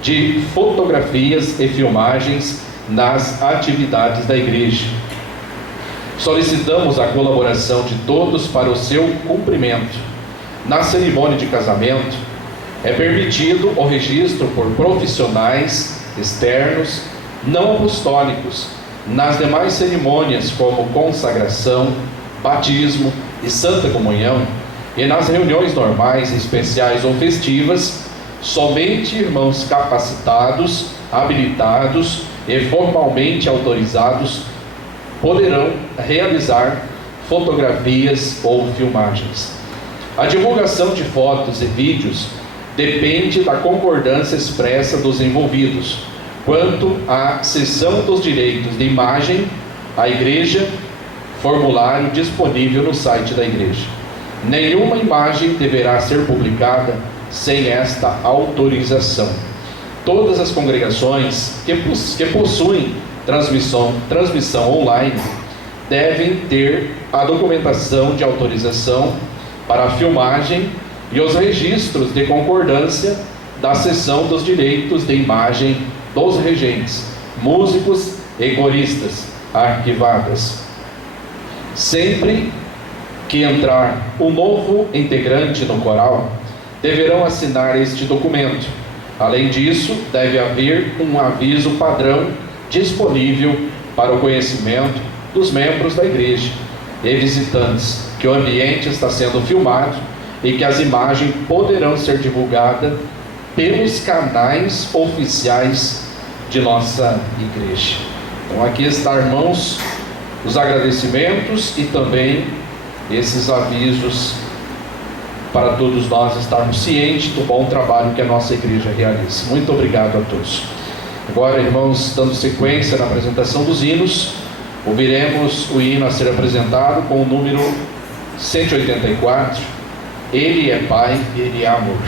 de fotografias e filmagens nas atividades da igreja. Solicitamos a colaboração de todos para o seu cumprimento. Na cerimônia de casamento, é permitido o registro por profissionais externos não apostólicos nas demais cerimônias, como consagração, batismo e santa comunhão, e nas reuniões normais, especiais ou festivas, somente irmãos capacitados, habilitados e formalmente autorizados poderão realizar fotografias ou filmagens. A divulgação de fotos e vídeos depende da concordância expressa dos envolvidos. Quanto à cessão dos direitos de imagem, a igreja, formulário disponível no site da igreja. Nenhuma imagem deverá ser publicada sem esta autorização. Todas as congregações que possuem transmissão online devem ter a documentação de autorização para a filmagem e os registros de concordância da cessão dos direitos de imagem dos regentes, músicos e coristas arquivadas. Sempre que entrar um novo integrante no coral, deverão assinar este documento. Além disso, deve haver um aviso padrão disponível para o conhecimento dos membros da igreja e visitantes que o ambiente está sendo filmado e que as imagens poderão ser divulgadas pelos canais oficiais de nossa igreja. Então aqui está, irmãos, os agradecimentos e também esses avisos para todos nós estarmos cientes do bom trabalho que a nossa igreja realiza. Muito obrigado a todos. Agora, irmãos, dando sequência na apresentação dos hinos, ouviremos o hino a ser apresentado com o número 184, Ele é Pai, Ele é Amor.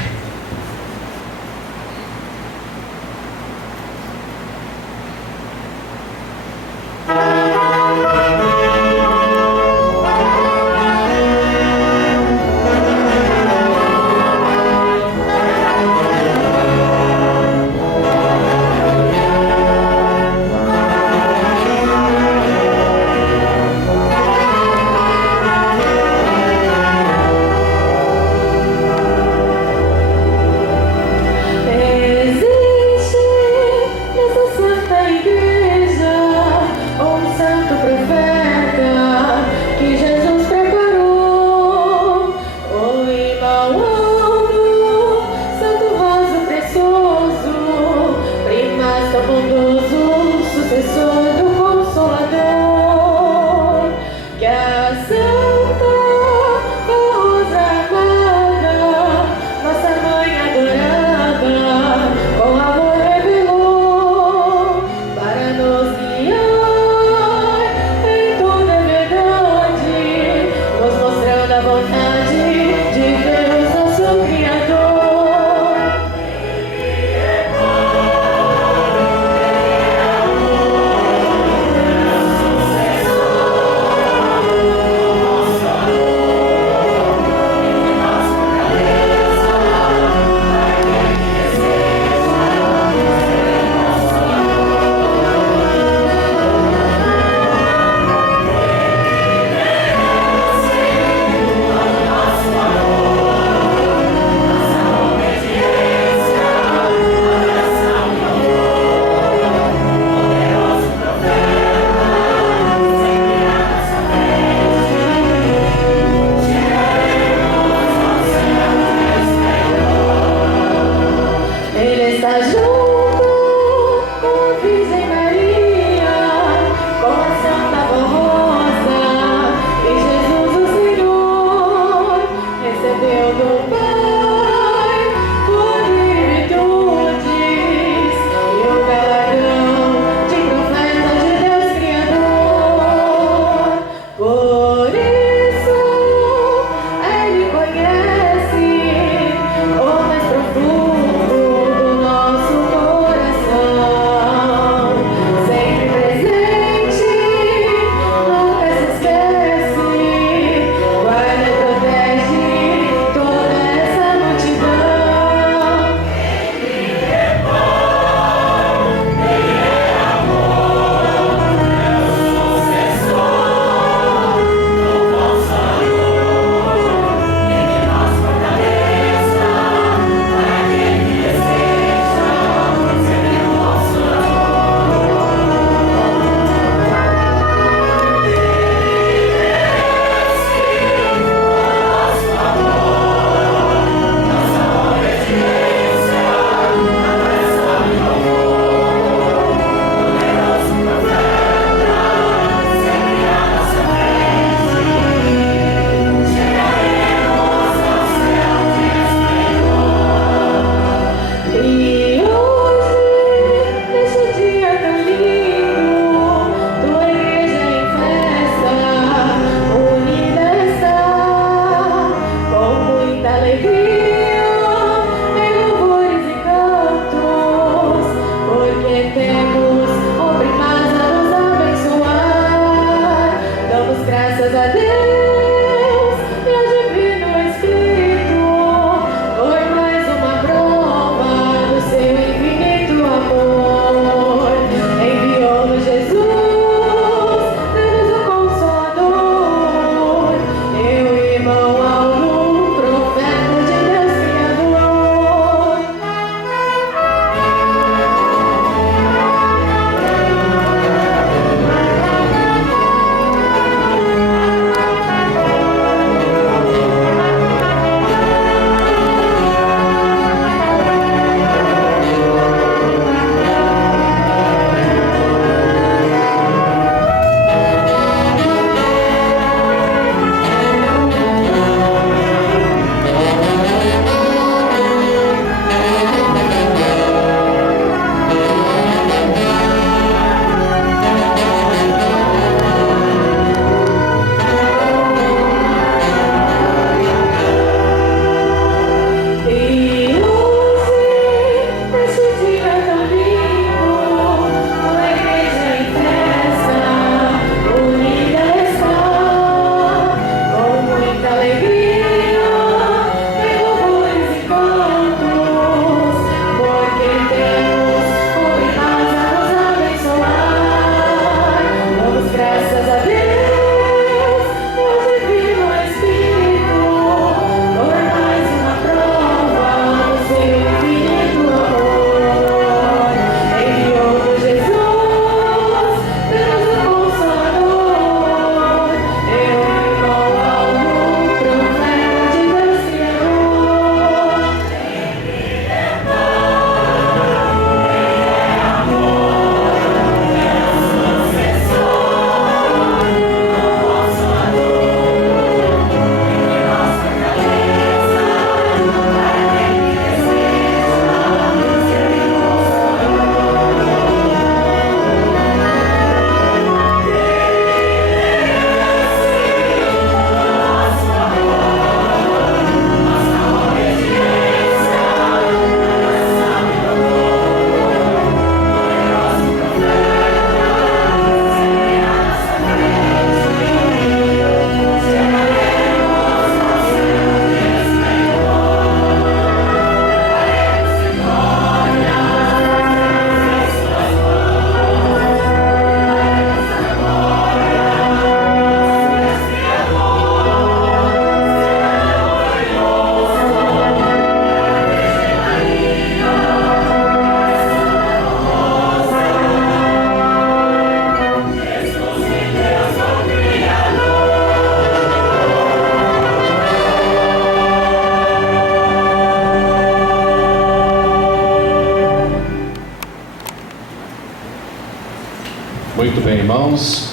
irmãos.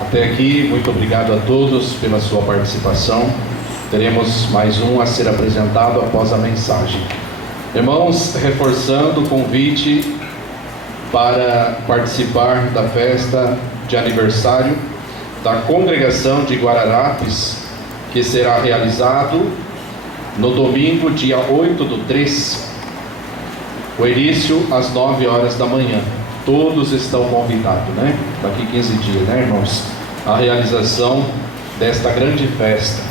Até aqui, muito obrigado a todos pela sua participação. Teremos mais um a ser apresentado após a mensagem. Irmãos, reforçando o convite para participar da festa de aniversário da congregação de Guararapes, que será realizado no domingo, dia 8/3, o início às 9 horas da manhã. Todos estão convidados, né? Daqui 15 dias, né, irmãos? A realização desta grande festa,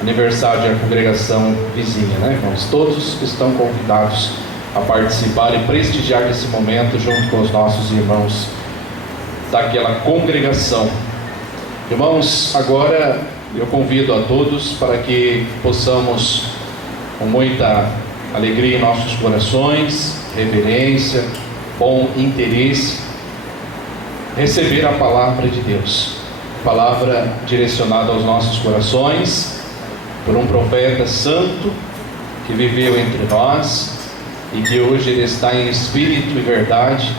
aniversário da congregação vizinha, né, irmãos? Todos estão convidados a participar e prestigiar esse momento junto com os nossos irmãos daquela congregação. Irmãos, agora eu convido a todos para que possamos, com muita alegria em nossos corações, reverência, bom interesse, receber a palavra de Deus. Palavra direcionada aos nossos corações por um profeta santo que viveu entre nós e que hoje ele está em espírito e verdade,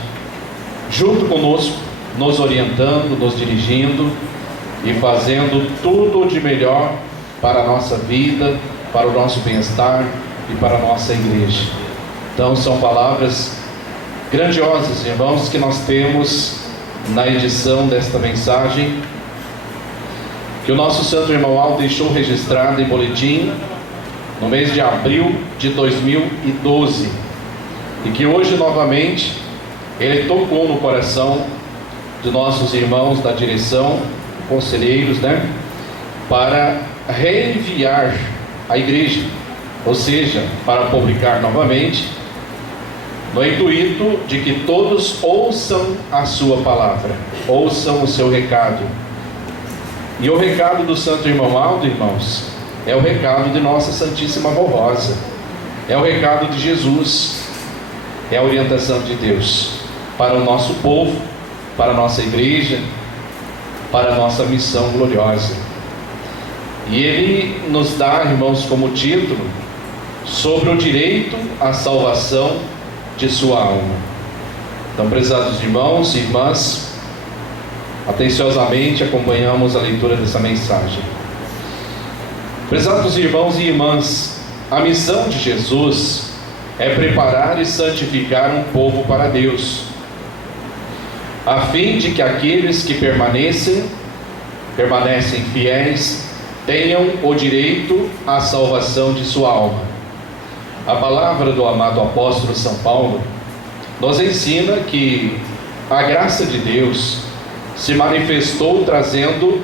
junto conosco, nos orientando, nos dirigindo e fazendo tudo de melhor para a nossa vida, para o nosso bem-estar e para a nossa igreja. Então são palavras grandiosas, irmãos, que nós temos na edição desta mensagem, que o nosso santo irmão Aldo deixou registrado em boletim no mês de abril de 2012, e que hoje novamente ele tocou no coração de nossos irmãos da direção, conselheiros, né, para reenviar a igreja, ou seja, para publicar novamente, no intuito de que todos ouçam a sua palavra, ouçam o seu recado. E o recado do santo irmão Aldo, irmãos, é o recado de nossa Santíssima Rosa, é o recado de Jesus, é a orientação de Deus para o nosso povo, para a nossa igreja, para a nossa missão gloriosa. E ele nos dá, irmãos, como título, sobre o direito à salvação de sua alma. Então, prezados irmãos e irmãs, atenciosamente acompanhamos a leitura dessa mensagem. Prezados irmãos e irmãs, a missão de Jesus é preparar e santificar um povo para Deus, a fim de que aqueles que permanecem fiéis tenham o direito à salvação de sua alma. A palavra do amado apóstolo São Paulo nos ensina que a graça de Deus se manifestou trazendo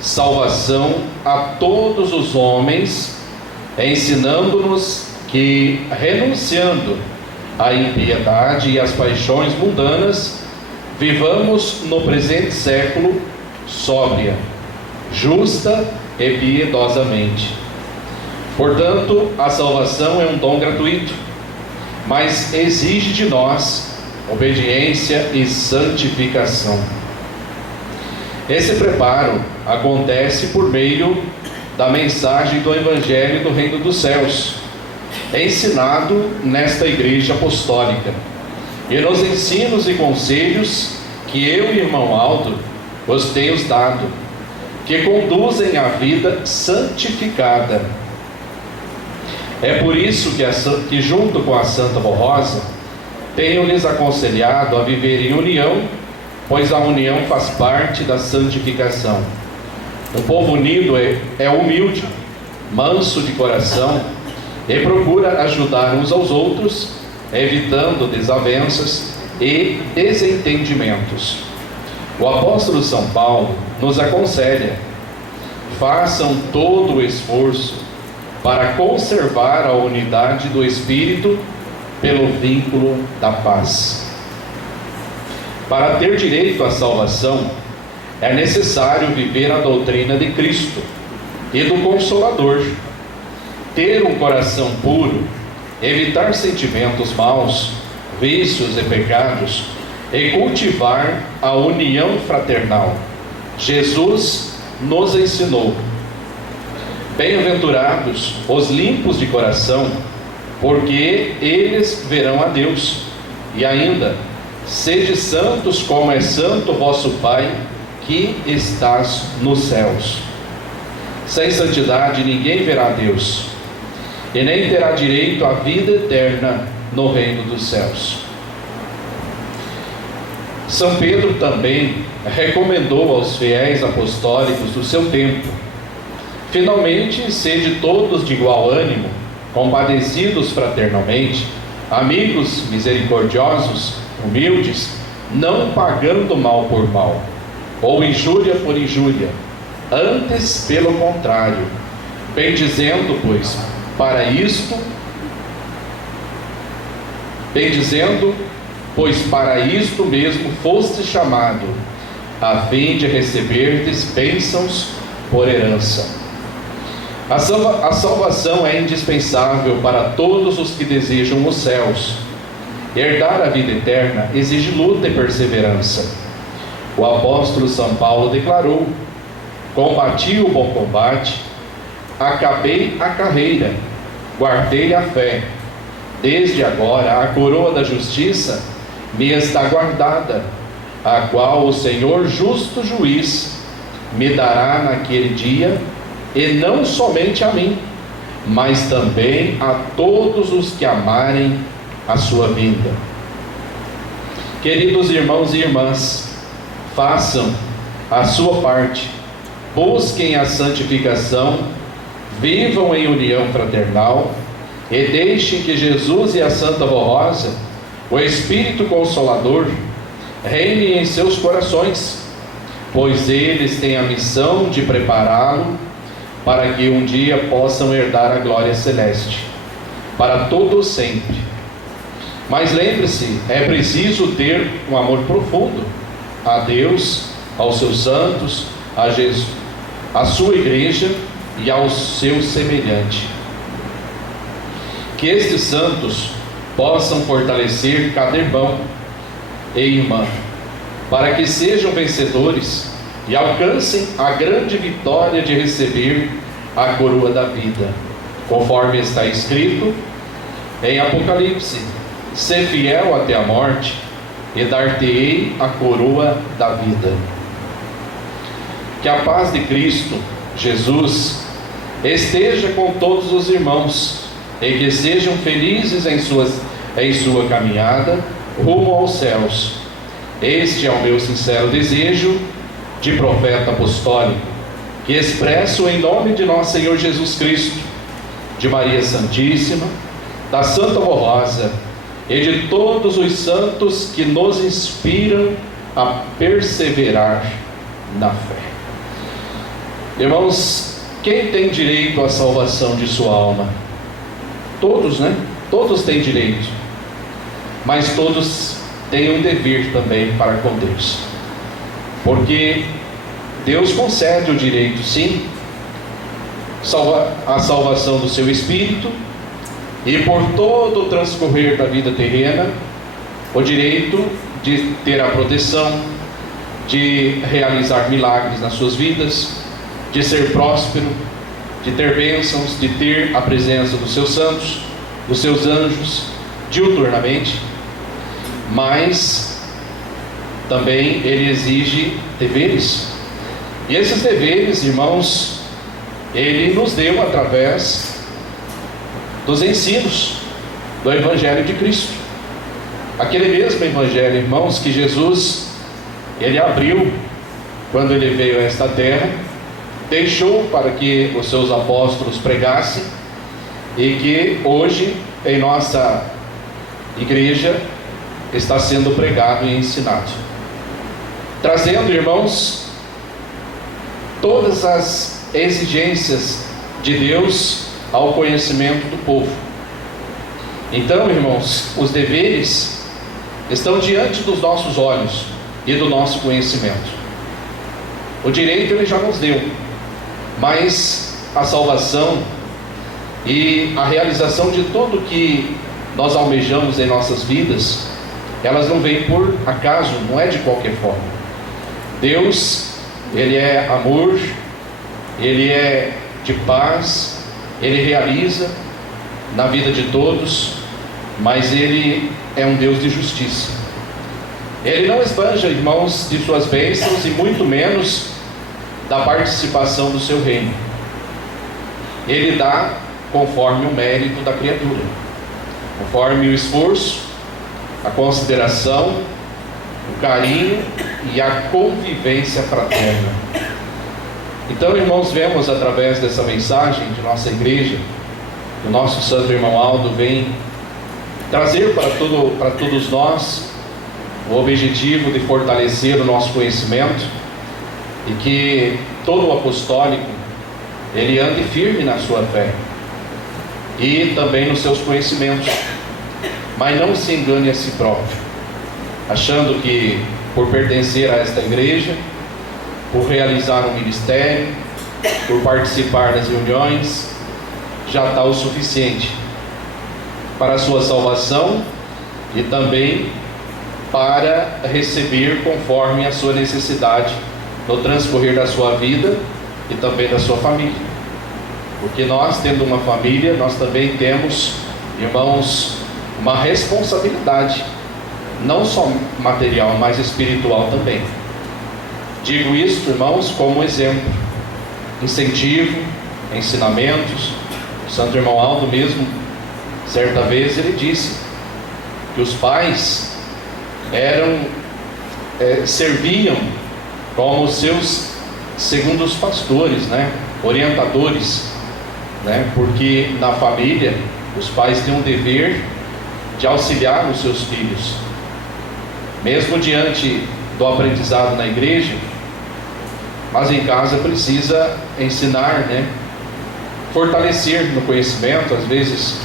salvação a todos os homens, ensinando-nos que, renunciando à impiedade e às paixões mundanas, vivamos no presente século sóbria, justa e piedosamente. Portanto, a salvação é um dom gratuito, mas exige de nós obediência e santificação. Esse preparo acontece por meio da mensagem do Evangelho do Reino dos Céus, ensinado nesta igreja apostólica, e nos ensinos e conselhos que eu e o irmão Aldo vos tenho dado, que conduzem à vida santificada. É por isso que junto com a Santa Rosa, tenho-lhes aconselhado a viver em união, pois a união faz parte da santificação. Um povo unido é humilde, manso de coração, e procura ajudar uns aos outros, evitando desavenças e desentendimentos. O apóstolo São Paulo nos aconselha: façam todo o esforço para conservar a unidade do Espírito pelo vínculo da paz. Para ter direito à salvação, é necessário viver a doutrina de Cristo e do Consolador, ter um coração puro, evitar sentimentos maus, vícios e pecados, e cultivar a união fraternal. Jesus nos ensinou: bem-aventurados os limpos de coração, porque eles verão a Deus. E ainda: Sede santos como é santo vosso Pai que estás nos céus. Sem santidade ninguém verá Deus, e nem terá direito à vida eterna no reino dos céus. São Pedro também recomendou aos fiéis apostólicos do seu tempo: finalmente, sede todos de igual ânimo, compadecidos fraternalmente, amigos misericordiosos, humildes, não pagando mal por mal, ou injúria por injúria, antes pelo contrário, bendizendo, pois para isto mesmo foste chamado, a fim de receberdes bênçãos por herança. A salvação é indispensável para todos os que desejam os céus. Herdar a vida eterna exige luta e perseverança. O apóstolo São Paulo declarou: combati o bom combate, acabei a carreira, guardei a fé. Desde agora a coroa da justiça me está guardada, a qual o Senhor justo juiz me dará naquele dia, e não somente a mim, mas também a todos os que amarem a sua vinda. Queridos irmãos e irmãs, façam a sua parte, busquem a santificação, vivam em união fraternal e deixem que Jesus e a Santa Vó Rosa, o Espírito Consolador, reine em seus corações, pois eles têm a missão de prepará-lo para que um dia possam herdar a glória celeste, para todo sempre. Mas lembre-se, é preciso ter um amor profundo a Deus, aos seus santos, a Jesus, à sua igreja e ao seu semelhante. Que estes santos possam fortalecer cada irmão e irmã, para que sejam vencedores e alcancem a grande vitória de receber a coroa da vida, conforme está escrito em Apocalipse: sê fiel até a morte, e dar-te-ei a coroa da vida. Que a paz de Cristo Jesus esteja com todos os irmãos, e que sejam felizes em sua caminhada rumo aos céus. Este é o meu sincero desejo de profeta apostólico, que expresso em nome de nosso Senhor Jesus Cristo, de Maria Santíssima, da Santa Vó Rosa e de todos os santos que nos inspiram a perseverar na fé. Irmãos, quem tem direito à salvação de sua alma? Todos, né? Todos têm direito, mas todos têm um dever também para com Deus, porque Deus concede o direito, sim, a salvação do seu espírito, e por todo o transcorrer da vida terrena, o direito de ter a proteção, de realizar milagres nas suas vidas, de ser próspero, de ter bênçãos, de ter a presença dos seus santos, dos seus anjos, diuturnamente. Mas também ele exige deveres, e esses deveres, irmãos, ele nos deu através dos ensinos do Evangelho de Cristo, aquele mesmo Evangelho, irmãos, que Jesus ele abriu quando ele veio a esta terra, deixou para que os seus apóstolos pregassem, e que hoje em nossa igreja está sendo pregado e ensinado, trazendo, irmãos, todas as exigências de Deus ao conhecimento do povo. Então, irmãos, os deveres estão diante dos nossos olhos e do nosso conhecimento. O direito ele já nos deu, mas a salvação e a realização de tudo que nós almejamos em nossas vidas, elas não vêm por acaso, não é de qualquer forma. Deus, ele é amor, ele é de paz, ele realiza na vida de todos, mas ele é um Deus de justiça. Ele não esbanja, irmãos, de suas bênçãos e muito menos da participação do seu reino. Ele dá conforme o mérito da criatura, conforme o esforço, a consideração, o carinho e a convivência fraterna. Então, irmãos, vemos através dessa mensagem de nossa igreja, o nosso santo irmão Aldo vem trazer para todos nós o objetivo de fortalecer o nosso conhecimento e que todo o apostólico ele ande firme na sua fé e também nos seus conhecimentos, mas não se engane a si próprio, achando que por pertencer a esta igreja, por realizar um ministério, por participar das reuniões, já está o suficiente para a sua salvação e também para receber conforme a sua necessidade no transcorrer da sua vida e também da sua família. Porque nós, tendo uma família, nós também temos, irmãos, uma responsabilidade, não só material, mas espiritual também. Digo isso, irmãos, como exemplo, incentivo, ensinamentos. O santo irmão Aldo mesmo, certa vez, ele disse que os pais serviam como seus segundos pastores, orientadores, porque na família os pais têm um dever de auxiliar os seus filhos, mesmo diante do aprendizado na igreja, mas em casa precisa ensinar, fortalecer no conhecimento. Às vezes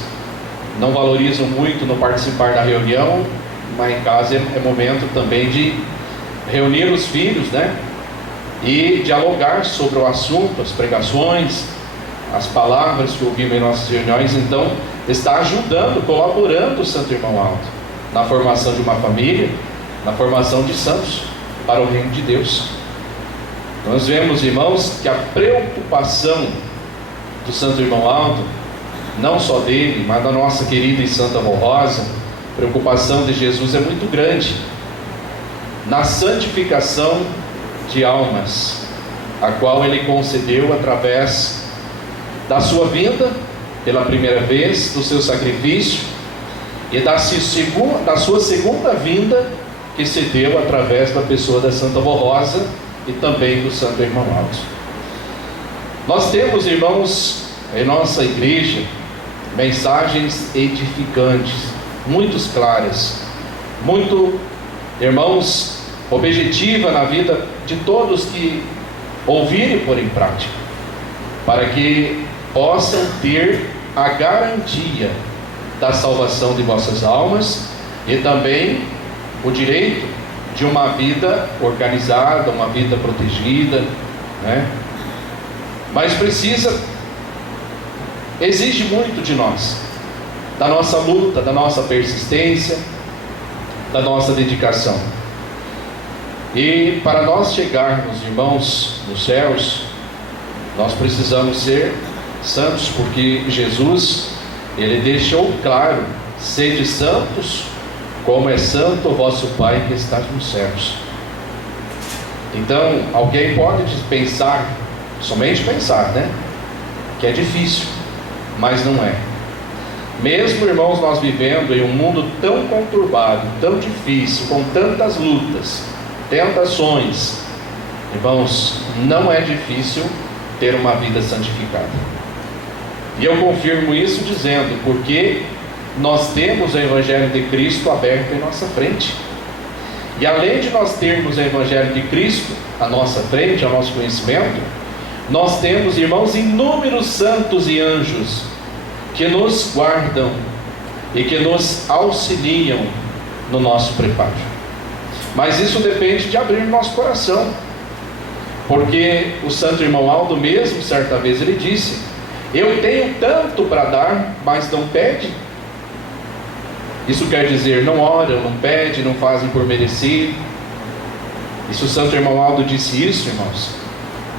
não valorizam muito no participar da reunião, mas em casa é momento também de reunir os filhos, e dialogar sobre o assunto, as pregações, as palavras que ouvimos em nossas reuniões. Então está ajudando, colaborando o santo irmão Aldo na formação de uma família, na formação de santos para o reino de Deus. Nós vemos, irmãos, que a preocupação do santo irmão Aldo, não só dele, mas da nossa querida e santa avó Rosa, a preocupação de Jesus é muito grande na santificação de almas, a qual ele concedeu através da sua vinda pela primeira vez, do seu sacrifício, e da sua segunda vinda, que se deu através da pessoa da santa avó Rosa e também do santo irmão Aldo. Nós temos, irmãos, em nossa igreja, mensagens edificantes, muito claras, muito, irmãos, objetiva na vida de todos que ouvirem e pôr em prática, para que possam ter a garantia da salvação de vossas almas e também o direito de uma vida organizada, uma vida protegida, mas exige muito de nós, da nossa luta, da nossa persistência, da nossa dedicação. E para nós chegarmos, irmãos, nos céus, nós precisamos ser santos, porque Jesus, ele deixou claro: sede santos, como é santo o vosso Pai que está nos céus. Então, alguém pode pensar, somente pensar, que é difícil, mas não é. Mesmo, irmãos, nós vivendo em um mundo tão conturbado, tão difícil, com tantas lutas, tentações, irmãos, não é difícil ter uma vida santificada. E eu confirmo isso dizendo, porque nós temos o Evangelho de Cristo aberto em nossa frente. E além de nós termos o Evangelho de Cristo à nossa frente, ao nosso conhecimento, nós temos, irmãos, inúmeros santos e anjos que nos guardam e que nos auxiliam no nosso preparo. Mas isso depende de abrir nosso coração, porque o santo irmão Aldo mesmo, certa vez, ele disse: eu tenho tanto para dar, mas não pede. Isso quer dizer, não oram, não pedem, não fazem por merecer. Isso o santo irmão Aldo disse isso, irmãos.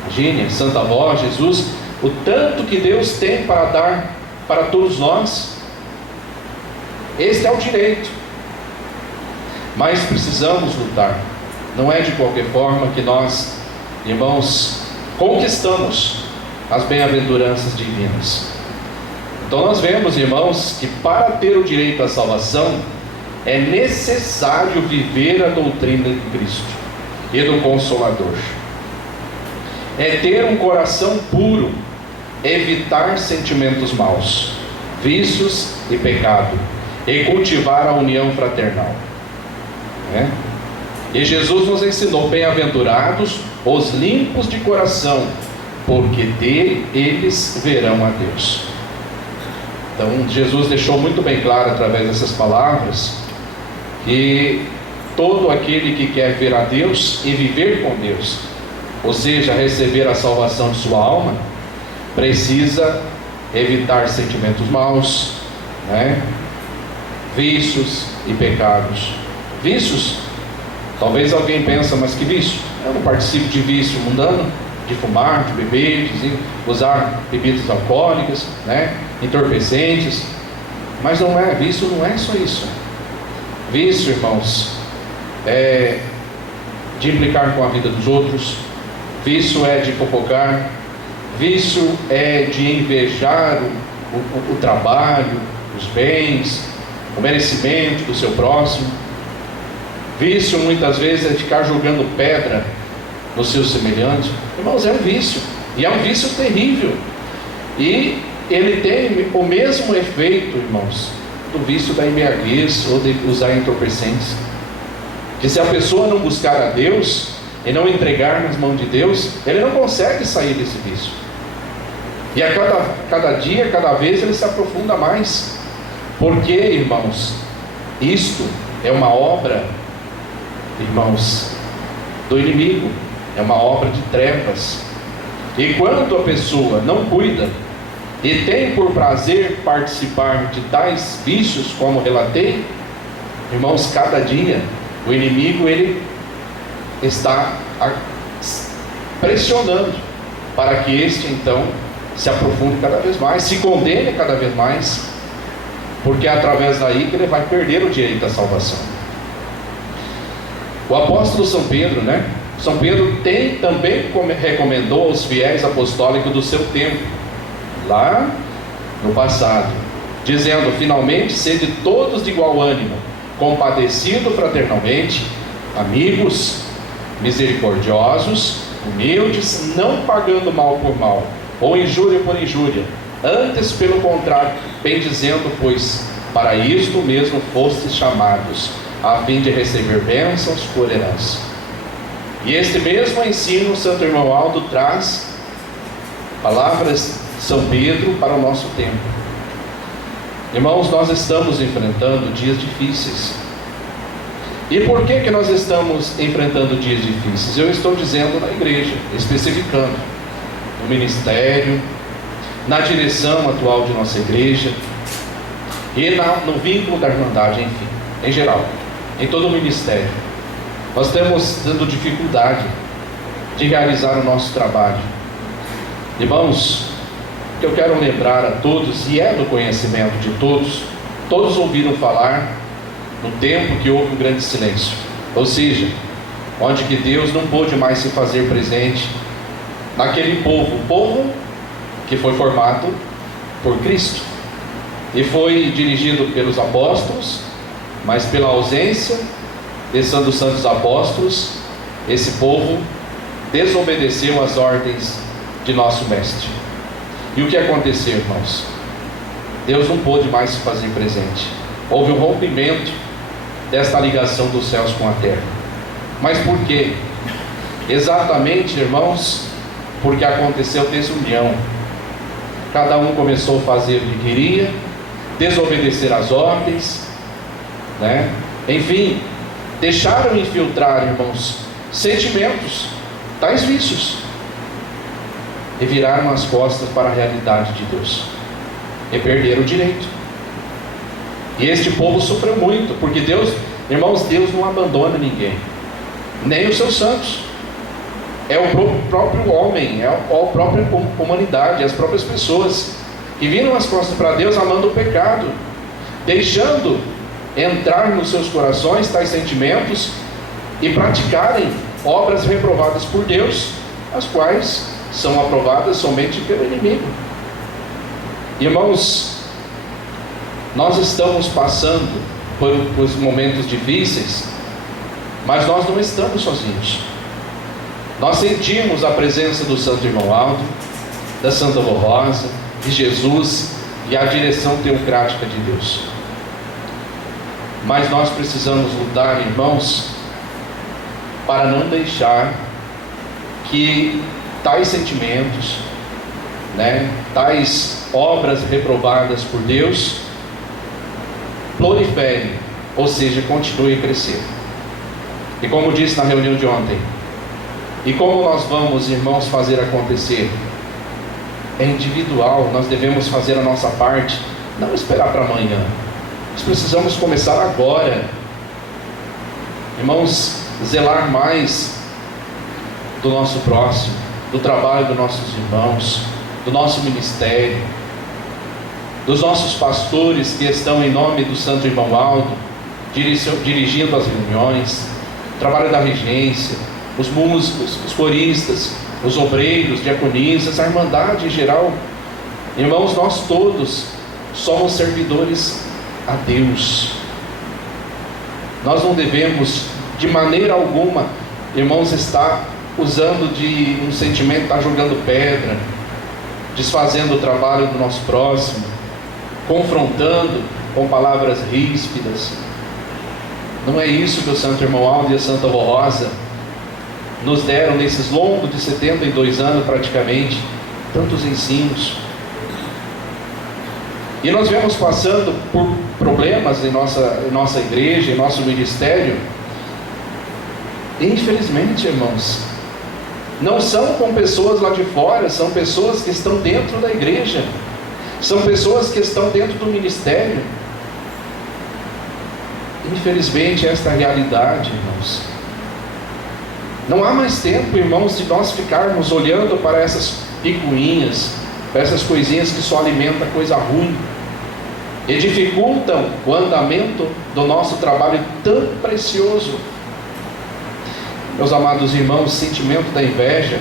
Imagine, Santa Avó, Jesus, o tanto que Deus tem para dar para todos nós. Este é o direito. mas precisamos lutar. Não é de qualquer forma que nós, irmãos, conquistamos as bem-aventuranças divinas. Então nós vemos, irmãos, que para ter o direito à salvação é necessário viver a doutrina de Cristo e do Consolador. É ter um coração puro, evitar sentimentos maus, vícios e pecado, e cultivar a união fraternal. E Jesus nos ensinou: bem-aventurados os limpos de coração, porque eles verão a Deus. Então Jesus deixou muito bem claro através dessas palavras que todo aquele que quer ver a Deus e viver com Deus, ou seja, receber a salvação de sua alma, precisa evitar sentimentos maus, vícios e pecados. Vícios, talvez alguém pense: mas que vício? Eu não participo de vício mundano, de fumar, de beber, de usar bebidas alcoólicas, entorpecentes. Mas não é, vício não é só isso. Vício, irmãos, é de implicar com a vida dos outros. Vício é de fofocar. Vício é de invejar o trabalho, os bens, o merecimento do seu próximo. Vício muitas vezes é de ficar jogando pedra nos seus semelhantes. Irmãos, é um vício, e é um vício terrível, e ele tem o mesmo efeito, irmãos, do vício da embriaguez ou de usar entorpecentes. Que se a pessoa não buscar a Deus e não entregar nas mãos de Deus, ele não consegue sair desse vício, e a cada dia, cada vez ele se aprofunda mais. Porque, irmãos, isto é uma obra, irmãos, do inimigo, é uma obra de trevas. E quando a pessoa não cuida e tem por prazer participar de tais vícios, como relatei, irmãos, cada dia o inimigo ele está pressionando para que este então se aprofunde cada vez mais, se condene cada vez mais, porque é através daí que ele vai perder o direito à salvação. O apóstolo São Pedro, São Pedro também recomendou aos fiéis apostólicos do seu tempo, lá no passado, dizendo: finalmente sede todos de igual ânimo, compadecidos fraternalmente, amigos, misericordiosos, humildes, não pagando mal por mal, ou injúria por injúria, antes pelo contrário, bendizendo, pois para isto mesmo fostes chamados, a fim de receber bênçãos por herança. E este mesmo ensino, Santo Irmão Aldo traz palavras de São Pedro para o nosso tempo. Irmãos, nós estamos enfrentando dias difíceis. E por que nós estamos enfrentando dias difíceis? Eu estou dizendo na igreja, especificando no ministério, na direção atual de nossa igreja e no vínculo da irmandade, enfim, em geral, em todo o ministério. Nós estamos tendo dificuldade de realizar o nosso trabalho. Irmãos, o que eu quero lembrar a todos, e é do conhecimento de todos ouviram falar no tempo que houve um grande silêncio, ou seja, onde que Deus não pôde mais se fazer presente naquele povo, o povo que foi formado por Cristo e foi dirigido pelos apóstolos, mas pela ausência dos santos apóstolos, esse povo desobedeceu às ordens de nosso mestre. E o que aconteceu, irmãos? Deus não pôde mais se fazer presente. Houve um rompimento desta ligação dos céus com a terra. Mas por quê? Exatamente, irmãos, porque aconteceu desunião. Cada um começou a fazer o que queria, desobedecer às ordens, Enfim, deixaram infiltrar, irmãos, sentimentos, tais vícios, e viraram as costas para a realidade de Deus, e perderam o direito. E este povo sofreu muito, porque Deus, irmãos, Deus não abandona ninguém, nem os seus santos. É o próprio homem, é a própria humanidade, as próprias pessoas que viram as costas para Deus, amando o pecado, deixando entrar nos seus corações tais sentimentos e praticarem obras reprovadas por Deus, as quais são aprovadas somente pelo inimigo. Irmãos, nós estamos passando por momentos difíceis, mas nós não estamos sozinhos. Nós sentimos a presença do Santo Irmão Aldo, da Santa Avó Rosa, de Jesus e a direção teocrática de Deus. Mas nós precisamos lutar, irmãos, para não deixar que tais sentimentos, tais obras reprovadas por Deus proliferem, ou seja, continuem a crescer. E como disse na reunião de ontem, e como nós vamos, irmãos, fazer acontecer? É individual, nós devemos fazer a nossa parte, não esperar para amanhã. Nós precisamos começar agora. Irmãos, zelar mais do nosso próximo, do trabalho dos nossos irmãos, do nosso ministério, dos nossos pastores que estão em nome do Santo Irmão Aldo, dirigindo as reuniões, o trabalho da regência, os músicos, os coristas, os obreiros, diaconisas, a irmandade em geral. Irmãos, nós todos somos servidores a Deus. Nós não devemos de maneira alguma, irmãos, estar usando de um sentimento, estar jogando pedra, desfazendo o trabalho do nosso próximo, confrontando com palavras ríspidas. Não é isso que o Santo Irmão Aldo e a Santa Avó Rosa nos deram nesses longos de 72 anos praticamente, tantos ensinos. E nós vemos passando por problemas em nossa igreja, em nosso ministério. E infelizmente, irmãos, não são com pessoas lá de fora, são pessoas que estão dentro da igreja, são pessoas que estão dentro do ministério. Infelizmente, esta é a realidade, irmãos. Não há mais tempo, irmãos, de nós ficarmos olhando para essas picuinhas, para essas coisinhas que só alimentam coisa ruim e dificultam o andamento do nosso trabalho tão precioso. Meus amados irmãos, o sentimento da inveja,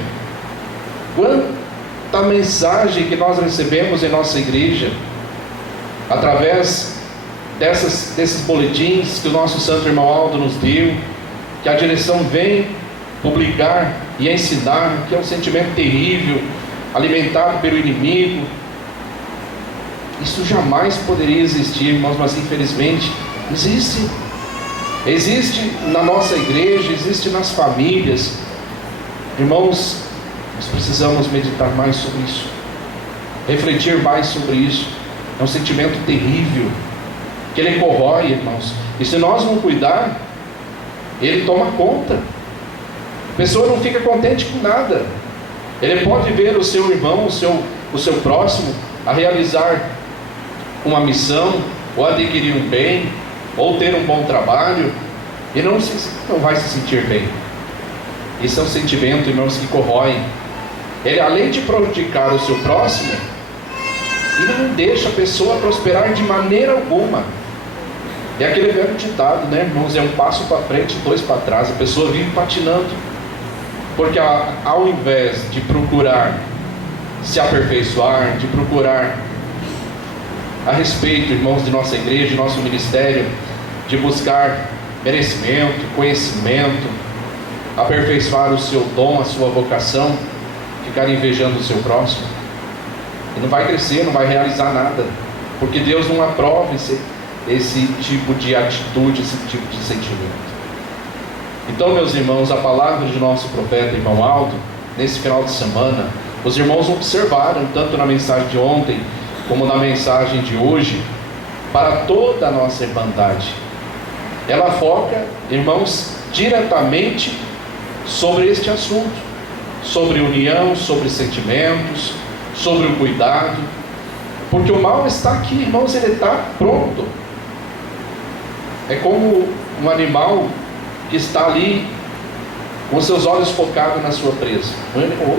quanta mensagem que nós recebemos em nossa igreja, através desses boletins que o nosso Santo Irmão Aldo nos deu, que a direção vem publicar e ensinar, que é um sentimento terrível, alimentado pelo inimigo. Isso jamais poderia existir, irmãos, mas infelizmente existe. Existe na nossa igreja, existe nas famílias. Irmãos, nós precisamos meditar mais sobre isso, refletir mais sobre isso. É um sentimento terrível, que ele corrói, irmãos, e se nós não cuidar, ele toma conta. A pessoa não fica contente com nada. Ele pode ver o seu irmão, o seu próximo, a realizar uma missão, ou adquirir um bem, ou ter um bom trabalho, e não vai se sentir bem. Isso é um sentimento, irmãos, que corrói. Ele, além de prejudicar o seu próximo, ele não deixa a pessoa prosperar de maneira alguma. É aquele velho ditado, né, irmãos? É um passo para frente, dois para trás. A pessoa vive patinando, porque ao invés de procurar se aperfeiçoar, de procurar a respeito, irmãos, de nossa igreja, de nosso ministério, de buscar merecimento, conhecimento, aperfeiçoar o seu dom, a sua vocação, ficar invejando o seu próximo, e não vai crescer, não vai realizar nada, porque Deus não aprova esse tipo de atitude, esse tipo de sentimento. Então, meus irmãos, a palavra de nosso profeta Irmão Aldo, nesse final de semana, os irmãos observaram, tanto na mensagem de ontem, como na mensagem de hoje, para toda a nossa irmandade. Ela foca, irmãos, diretamente sobre este assunto, sobre união, sobre sentimentos, sobre o cuidado, porque o mal está aqui, irmãos, ele está pronto. É como um animal que está ali com seus olhos focados na sua presa.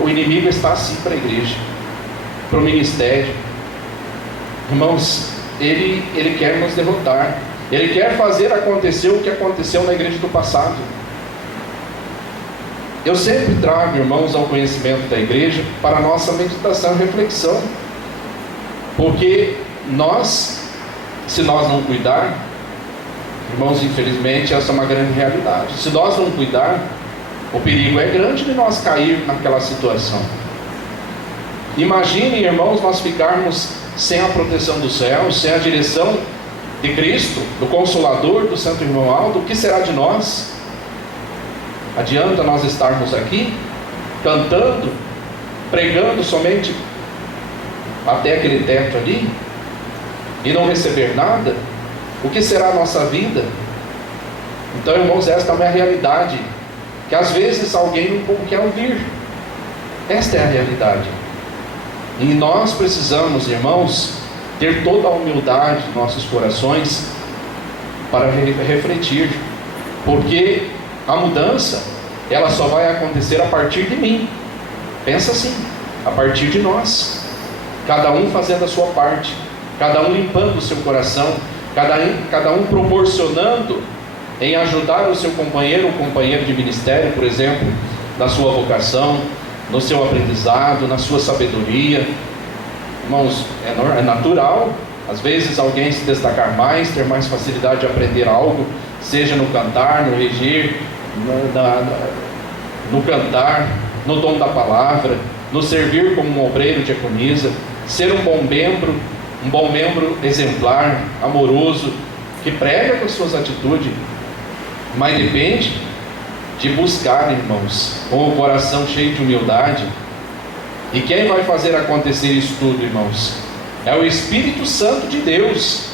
O inimigo está assim para a igreja, para o ministério. Irmãos, ele quer nos derrotar, Ele quer fazer acontecer o que aconteceu na igreja do passado. Eu sempre trago, irmãos, ao conhecimento da igreja para a nossa meditação e reflexão. Porque se nós não cuidar, irmãos, infelizmente essa é uma grande realidade. Se nós não cuidar, o perigo é grande de nós cair naquela situação. Imaginem, irmãos, nós ficarmos sem a proteção do céu, sem a direção de Cristo, do Consolador, do Santo Irmão Aldo. O que será de nós? Adianta nós estarmos aqui, cantando, pregando somente até aquele teto ali, e não receber nada? O que será a nossa vida? Então, irmãos, esta é uma realidade, que às vezes alguém não quer ouvir. Esta é a realidade. E nós precisamos, irmãos, ter toda a humildade em nossos corações para refletir, porque a mudança, ela só vai acontecer a partir de mim. Pensa assim, a partir de nós, cada um fazendo a sua parte, cada um limpando o seu coração, cada um proporcionando em ajudar o seu companheiro ou companheiro de ministério, por exemplo, na sua vocação, no seu aprendizado, na sua sabedoria. Irmãos, é natural, às vezes, alguém se destacar mais, ter mais facilidade de aprender algo, seja no cantar, no regir, no cantar, no dom da palavra, no servir como um obreiro diaconisa, ser um bom membro exemplar, amoroso, que prega com suas atitudes. Mas depende de buscar, irmãos, com o coração cheio de humildade. E quem vai fazer acontecer isso tudo, irmãos? É o Espírito Santo de Deus,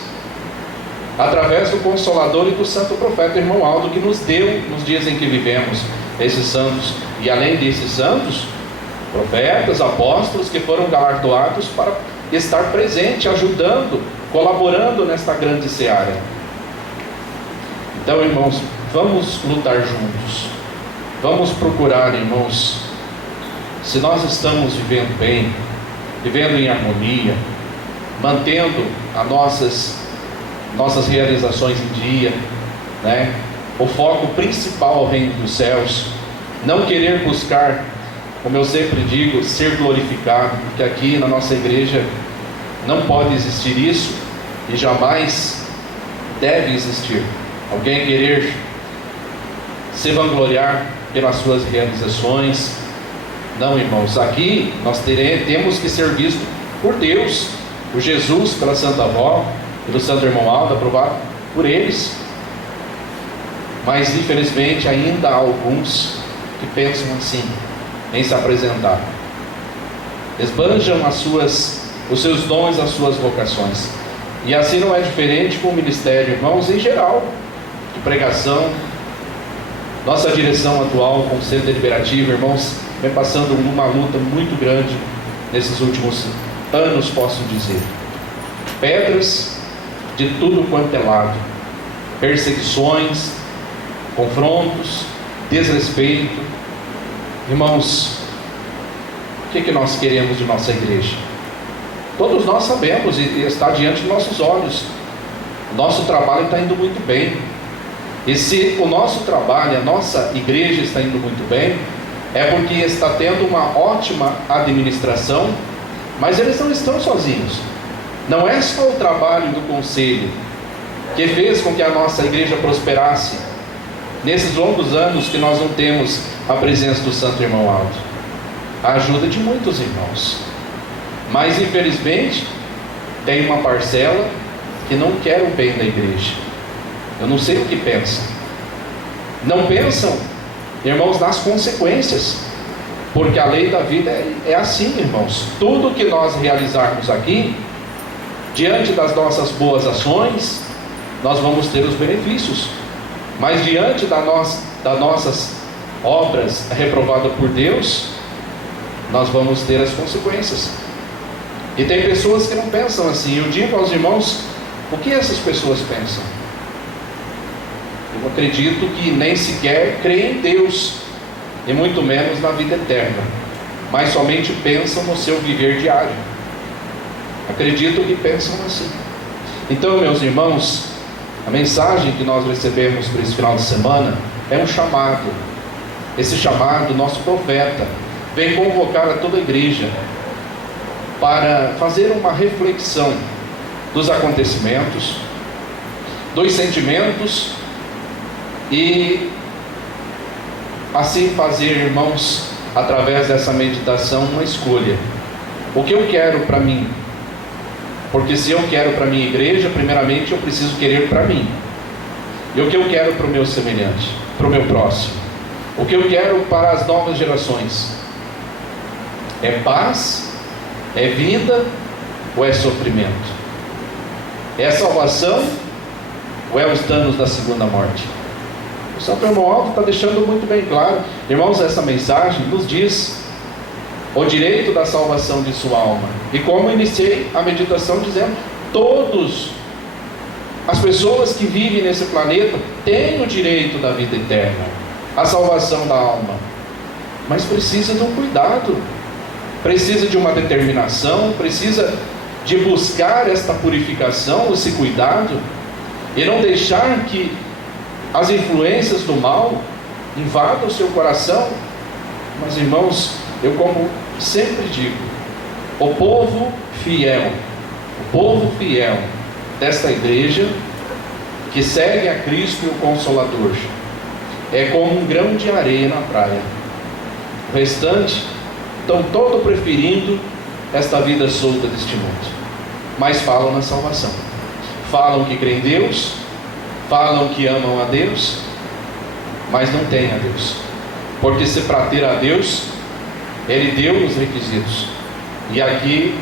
através do Consolador e do Santo Profeta Irmão Aldo, que nos deu nos dias em que vivemos esses santos. E além desses santos, profetas, apóstolos, que foram galardoados para estar presente, ajudando, colaborando nesta grande seara. Então, irmãos, vamos lutar juntos. Vamos procurar, irmãos, se nós estamos vivendo bem, vivendo em harmonia, mantendo as nossas realizações em dia, né? O foco principal ao reino dos céus, não querer buscar, como eu sempre digo, ser glorificado, porque aqui na nossa igreja não pode existir isso e jamais deve existir. Alguém querer se vangloriar pelas suas realizações. Não, irmãos, aqui nós temos que ser vistos por Deus, por Jesus, pela Santa Avó, pelo Santo Irmão Aldo, aprovado por eles. Mas infelizmente ainda há alguns que pensam assim, em se apresentar, esbanjam os seus dons, as suas vocações. E assim não é diferente com o ministério, irmãos, em geral, de pregação. Nossa direção atual, o Conselho Deliberativo, irmãos, vem passando uma luta muito grande nesses últimos anos, posso dizer. Pedras de tudo quanto é lado, perseguições, confrontos, desrespeito. Irmãos, o que nós queremos de nossa igreja? Todos nós sabemos, e está diante de nossos olhos, o nosso trabalho está indo muito bem. E se o nosso trabalho, a nossa igreja está indo muito bem, é porque está tendo uma ótima administração. Mas eles não estão sozinhos. Não é só o trabalho do conselho que fez com que a nossa igreja prosperasse nesses longos anos que nós não temos a presença do Santo Irmão Aldo. A ajuda de muitos irmãos. Mas infelizmente tem uma parcela que não quer o bem da igreja. Eu não sei o que pensam. Não pensam, irmãos, nas consequências. Porque a lei da vida é assim, irmãos. Tudo que nós realizarmos aqui, diante das nossas boas ações, nós vamos ter os benefícios. Mas diante das nossas obras reprovadas por Deus, nós vamos ter as consequências. E tem pessoas que não pensam assim. Eu digo aos irmãos, o que essas pessoas pensam? Eu acredito que nem sequer creem em Deus, e muito menos na vida eterna, mas somente pensam no seu viver diário. Acredito que pensam assim. Então, meus irmãos, A mensagem que nós recebemos para esse final de semana é um chamado. Esse chamado, nosso profeta vem convocar a toda a igreja para fazer uma reflexão dos acontecimentos, dos sentimentos e assim fazer, irmãos, através dessa meditação, uma escolha. O que eu quero para mim? Porque se eu quero para a minha igreja, primeiramente eu preciso querer para mim. E o que eu quero para o meu semelhante, para o meu próximo? O que eu quero para as novas gerações? É paz? É vida? Ou é sofrimento? É salvação? Ou é os danos da segunda morte? O Santo Irmão Aldo está deixando muito bem claro. Irmãos, essa mensagem nos diz o direito da salvação de sua alma. E como iniciei a meditação dizendo, todas as pessoas que vivem nesse planeta têm o direito da vida eterna, a salvação da alma. Mas precisa de um cuidado, precisa de uma determinação, precisa de buscar esta purificação, esse cuidado, e não deixar que as influências do mal invadam o seu coração. Mas, irmãos, eu como sempre digo, o povo fiel desta igreja, que segue a Cristo e o Consolador, é como um grão de areia na praia. O restante estão todos preferindo esta vida solta deste mundo, mas falam na salvação, falam que creem em Deus, falam que amam a Deus, mas não têm a Deus. Porque se para ter a Deus, Ele deu os requisitos, e aqui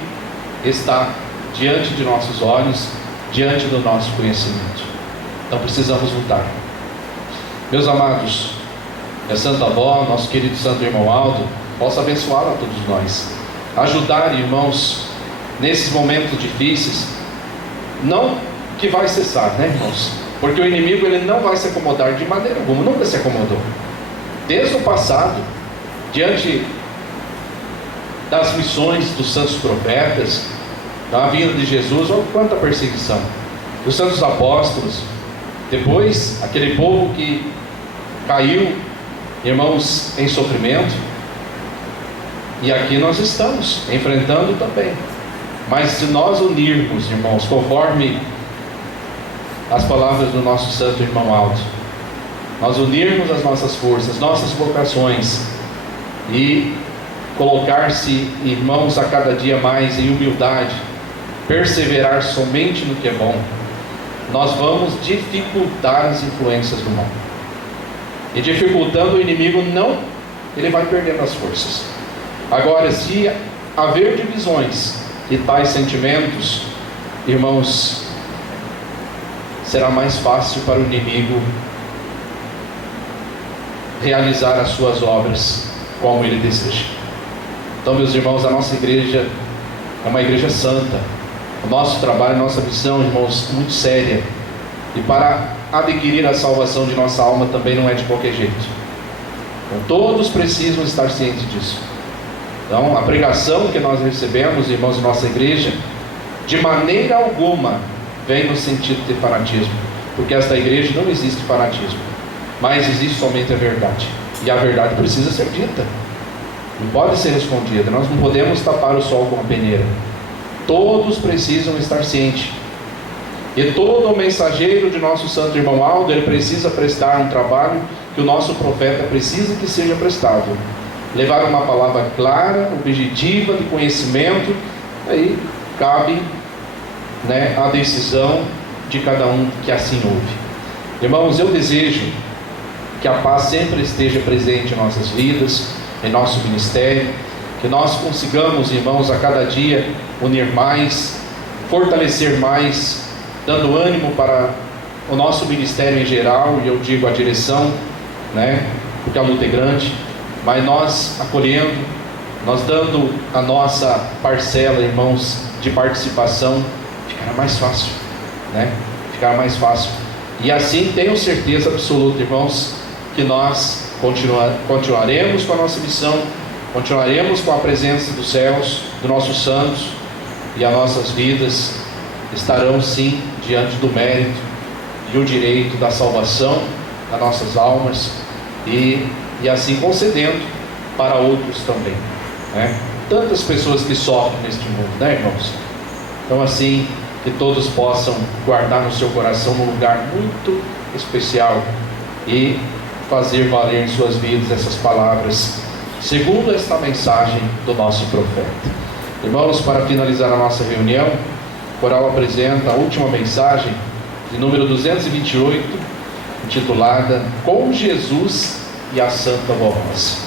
está diante de nossos olhos, diante do nosso conhecimento. Então precisamos lutar. Meus amados, a Santa Avó, nosso querido Santo Irmão Aldo, possa abençoá-la a todos nós, ajudar, irmãos, nesses momentos difíceis. Não que vai cessar, né, irmãos? Porque o inimigo, ele não vai se acomodar de maneira alguma, nunca se acomodou. Desde o passado, diante das missões dos santos profetas, da vinda de Jesus, olha quanta perseguição. Dos santos apóstolos, depois aquele povo que caiu, irmãos, em sofrimento, e aqui nós estamos enfrentando também. Mas se nós unirmos, irmãos, conforme as palavras do nosso Santo Irmão Aldo, nós unirmos as nossas forças, nossas vocações, e colocar-se, irmãos, a cada dia mais em humildade, perseverar somente no que é bom, nós vamos dificultar as influências do mal. E dificultando, o inimigo não, ele vai perdendo as forças. Agora, se haver divisões e tais sentimentos, irmãos, será mais fácil para o inimigo realizar as suas obras como ele deseja. Então, meus irmãos, a nossa igreja é uma igreja santa. O nosso trabalho, a nossa missão, irmãos, muito séria. E para adquirir a salvação de nossa alma também não é de qualquer jeito. Então, todos precisam estar cientes disso. Então, a pregação que nós recebemos, irmãos, de nossa igreja, de maneira alguma vem no sentido de fanatismo, porque esta igreja não existe fanatismo, mas existe somente a verdade, e a verdade precisa ser dita, não pode ser escondida. Nós não podemos tapar o sol com a peneira. Todos precisam estar cientes, e todo mensageiro de nosso Santo Irmão Aldo, ele precisa prestar um trabalho que o nosso profeta precisa que seja prestado, levar uma palavra clara, objetiva, de conhecimento. Aí cabe, a decisão de cada um que assim ouve. Irmãos, eu desejo que a paz sempre esteja presente em nossas vidas, em nosso ministério, que nós consigamos, irmãos, a cada dia unir mais, fortalecer mais, dando ânimo para o nosso ministério em geral, e eu digo a direção, porque a luta é grande, mas nós acolhendo, nós dando a nossa parcela, irmãos, de participação, ficará mais fácil, ficará mais fácil. E assim tenho certeza absoluta, irmãos, que nós continuaremos com a nossa missão, continuaremos com a presença dos céus, dos nossos santos, e as nossas vidas estarão sim diante do mérito e o direito da salvação das nossas almas e assim concedendo para outros também, né? Tantas pessoas que sofrem neste mundo, né, irmãos? Então, assim, que todos possam guardar no seu coração um lugar muito especial e fazer valer em suas vidas essas palavras, segundo esta mensagem do nosso profeta. Irmãos, para finalizar a nossa reunião, o coral apresenta a última mensagem, de número 228, intitulada Com Jesus e a Santa Voz.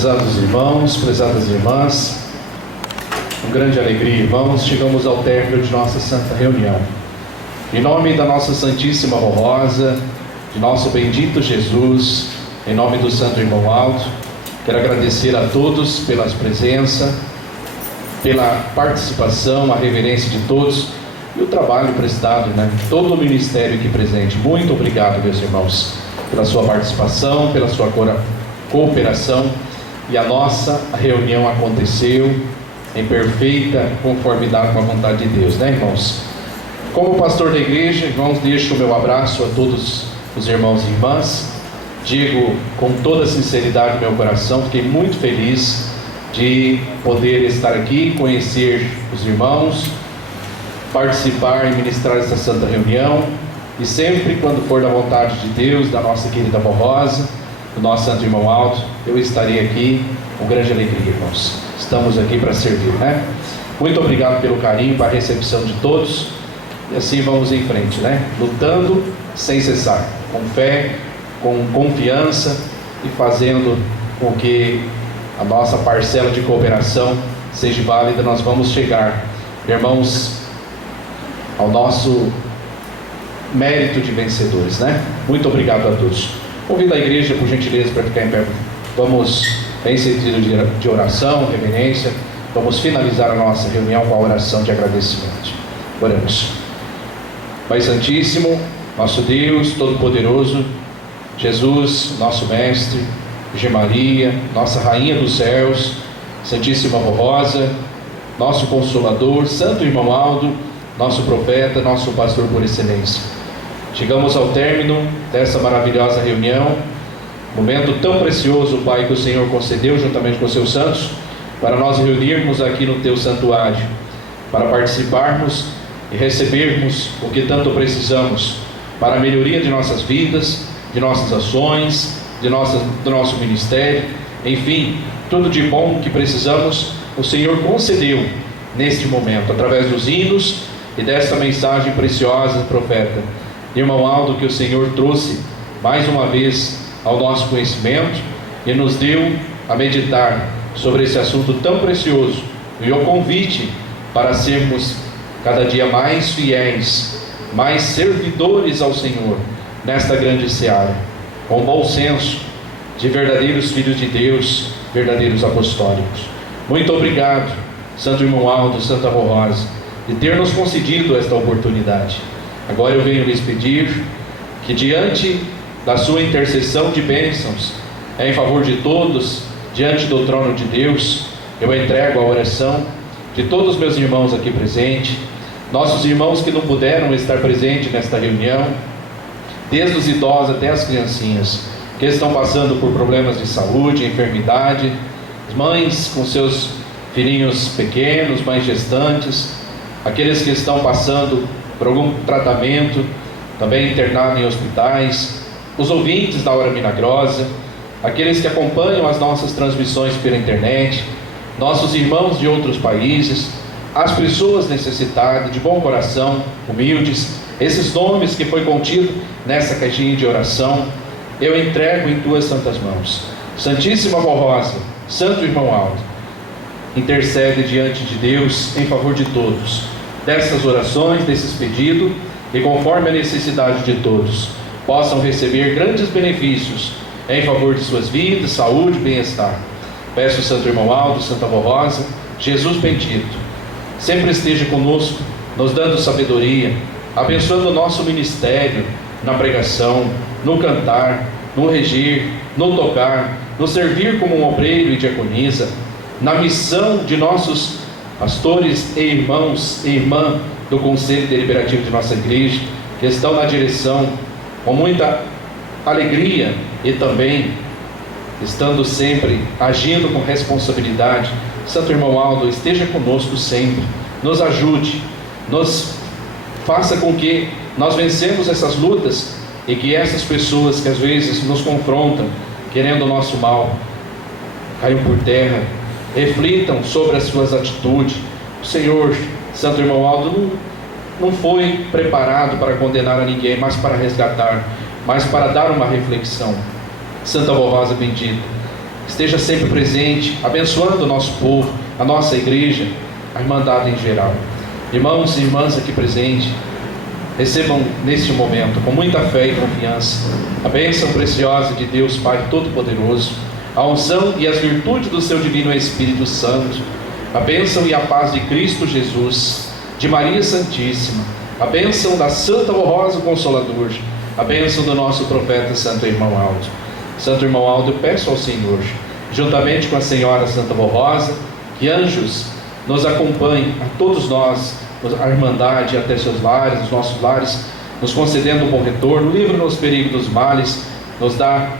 Prezados irmãos, prezadas irmãs, com grande alegria, irmãos, chegamos ao término de nossa santa reunião. Em nome da nossa Santíssima Rosa, de nosso bendito Jesus, em nome do Santo Irmão Aldo, quero agradecer a todos pela presença, pela participação, a reverência de todos e o trabalho prestado, todo o ministério aqui presente. Muito obrigado, meus irmãos, pela sua participação, pela sua cooperação. E a nossa reunião aconteceu em perfeita conformidade com a vontade de Deus, irmãos? Como pastor da igreja, irmãos, deixo o meu abraço a todos os irmãos e irmãs. Digo com toda sinceridade no meu coração, fiquei muito feliz de poder estar aqui, conhecer os irmãos, participar e ministrar essa santa reunião. E sempre, quando for da vontade de Deus, da nossa querida avó Rosa, do nosso Santo Irmão Aldo, eu estarei aqui com grande alegria, irmãos. Estamos aqui para servir, Muito obrigado pelo carinho, para a recepção de todos. E assim vamos em frente, Lutando sem cessar, com fé, com confiança e fazendo com que a nossa parcela de cooperação seja válida. Nós vamos chegar, irmãos, ao nosso mérito de vencedores, Muito obrigado a todos. Convido a igreja, por gentileza, para ficar em pé. Vamos, em sentido de oração, reverência, vamos finalizar a nossa reunião com a oração de agradecimento. Oramos. Pai Santíssimo, nosso Deus Todo-Poderoso, Jesus, nosso Mestre, Virgem Maria, nossa Rainha dos Céus, Santíssima Avó Rosa, nosso Consolador, Santo Irmão Aldo, nosso Profeta, nosso Pastor por excelência. Chegamos ao término dessa maravilhosa reunião, momento tão precioso, Pai, que o Senhor concedeu juntamente com os seus santos, para nós reunirmos aqui no Teu santuário, para participarmos e recebermos o que tanto precisamos, para a melhoria de nossas vidas, de nossas ações, do nosso ministério, enfim, tudo de bom que precisamos, o Senhor concedeu neste momento, através dos hinos e desta mensagem preciosa, profeta, Irmão Aldo, que o Senhor trouxe mais uma vez ao nosso conhecimento e nos deu a meditar sobre esse assunto tão precioso e o convite para sermos cada dia mais fiéis, mais servidores ao Senhor nesta grande seara, com bom senso de verdadeiros filhos de Deus, verdadeiros apostólicos. Muito obrigado, Santo Irmão Aldo, Santa Avó Rosa, de ter nos concedido esta oportunidade. Agora eu venho lhes pedir que, diante da sua intercessão de bênçãos em favor de todos, diante do trono de Deus, eu entrego a oração de todos os meus irmãos aqui presentes, nossos irmãos que não puderam estar presentes nesta reunião, desde os idosos até as criancinhas, que estão passando por problemas de saúde, enfermidade, mães com seus filhinhos pequenos, mães gestantes, aqueles que estão passando por algum tratamento, também internado em hospitais, os ouvintes da Hora Milagrosa, aqueles que acompanham as nossas transmissões pela internet, nossos irmãos de outros países, as pessoas necessitadas, de bom coração, humildes, esses nomes que foi contido nessa caixinha de oração, eu entrego em Tuas santas mãos. Santíssima Avó Rosa, Santo Irmão Aldo, intercede diante de Deus em favor de todos, dessas orações, desses pedidos, e conforme a necessidade de todos, possam receber grandes benefícios em favor de suas vidas, saúde e bem-estar. Peço, Santo Irmão Aldo, Santa Avó Rosa, Jesus bendito, sempre esteja conosco, nos dando sabedoria, abençoando o nosso ministério na pregação, no cantar, no regir, no tocar, no servir como um obreiro e diaconisa, na missão de nossos pastores e irmãos e irmã do Conselho Deliberativo de nossa igreja, que estão na direção com muita alegria e também estando sempre agindo com responsabilidade. Santo Irmão Aldo, esteja conosco sempre, nos ajude, nos faça com que nós vencemos essas lutas e que essas pessoas que às vezes nos confrontam, querendo o nosso mal, caiam por terra, reflitam sobre as suas atitudes. O Senhor, Santo Irmão Aldo, não foi preparado para condenar a ninguém, mas para resgatar, mas para dar uma reflexão. Santa Avó Rosa bendita, esteja sempre presente, abençoando o nosso povo, a nossa igreja, a Irmandade em geral. Irmãos e irmãs aqui presentes, recebam neste momento, com muita fé e confiança, a bênção preciosa de Deus Pai Todo-Poderoso, a unção e as virtudes do seu Divino Espírito Santo, a bênção e a paz de Cristo Jesus, de Maria Santíssima, a bênção da Santa Honrosa Consolador, a bênção do nosso profeta Santo Irmão Aldo. Santo Irmão Aldo, eu peço ao Senhor, juntamente com a Senhora Santa Honrosa, que anjos nos acompanhem, a todos nós, a Irmandade até seus lares, os nossos lares, nos concedendo um bom retorno, livra-nos do perigo dos males, nos dá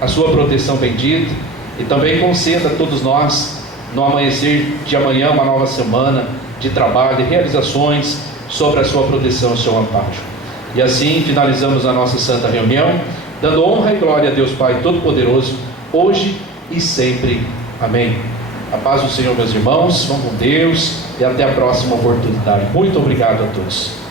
a sua proteção bendita, e também conceda a todos nós, no amanhecer de amanhã, uma nova semana de trabalho e realizações sobre a sua proteção e o seu amparo. E assim finalizamos a nossa santa reunião, dando honra e glória a Deus Pai Todo-Poderoso, hoje e sempre. Amém. A paz do Senhor, meus irmãos, vão com Deus e até a próxima oportunidade. Muito obrigado a todos.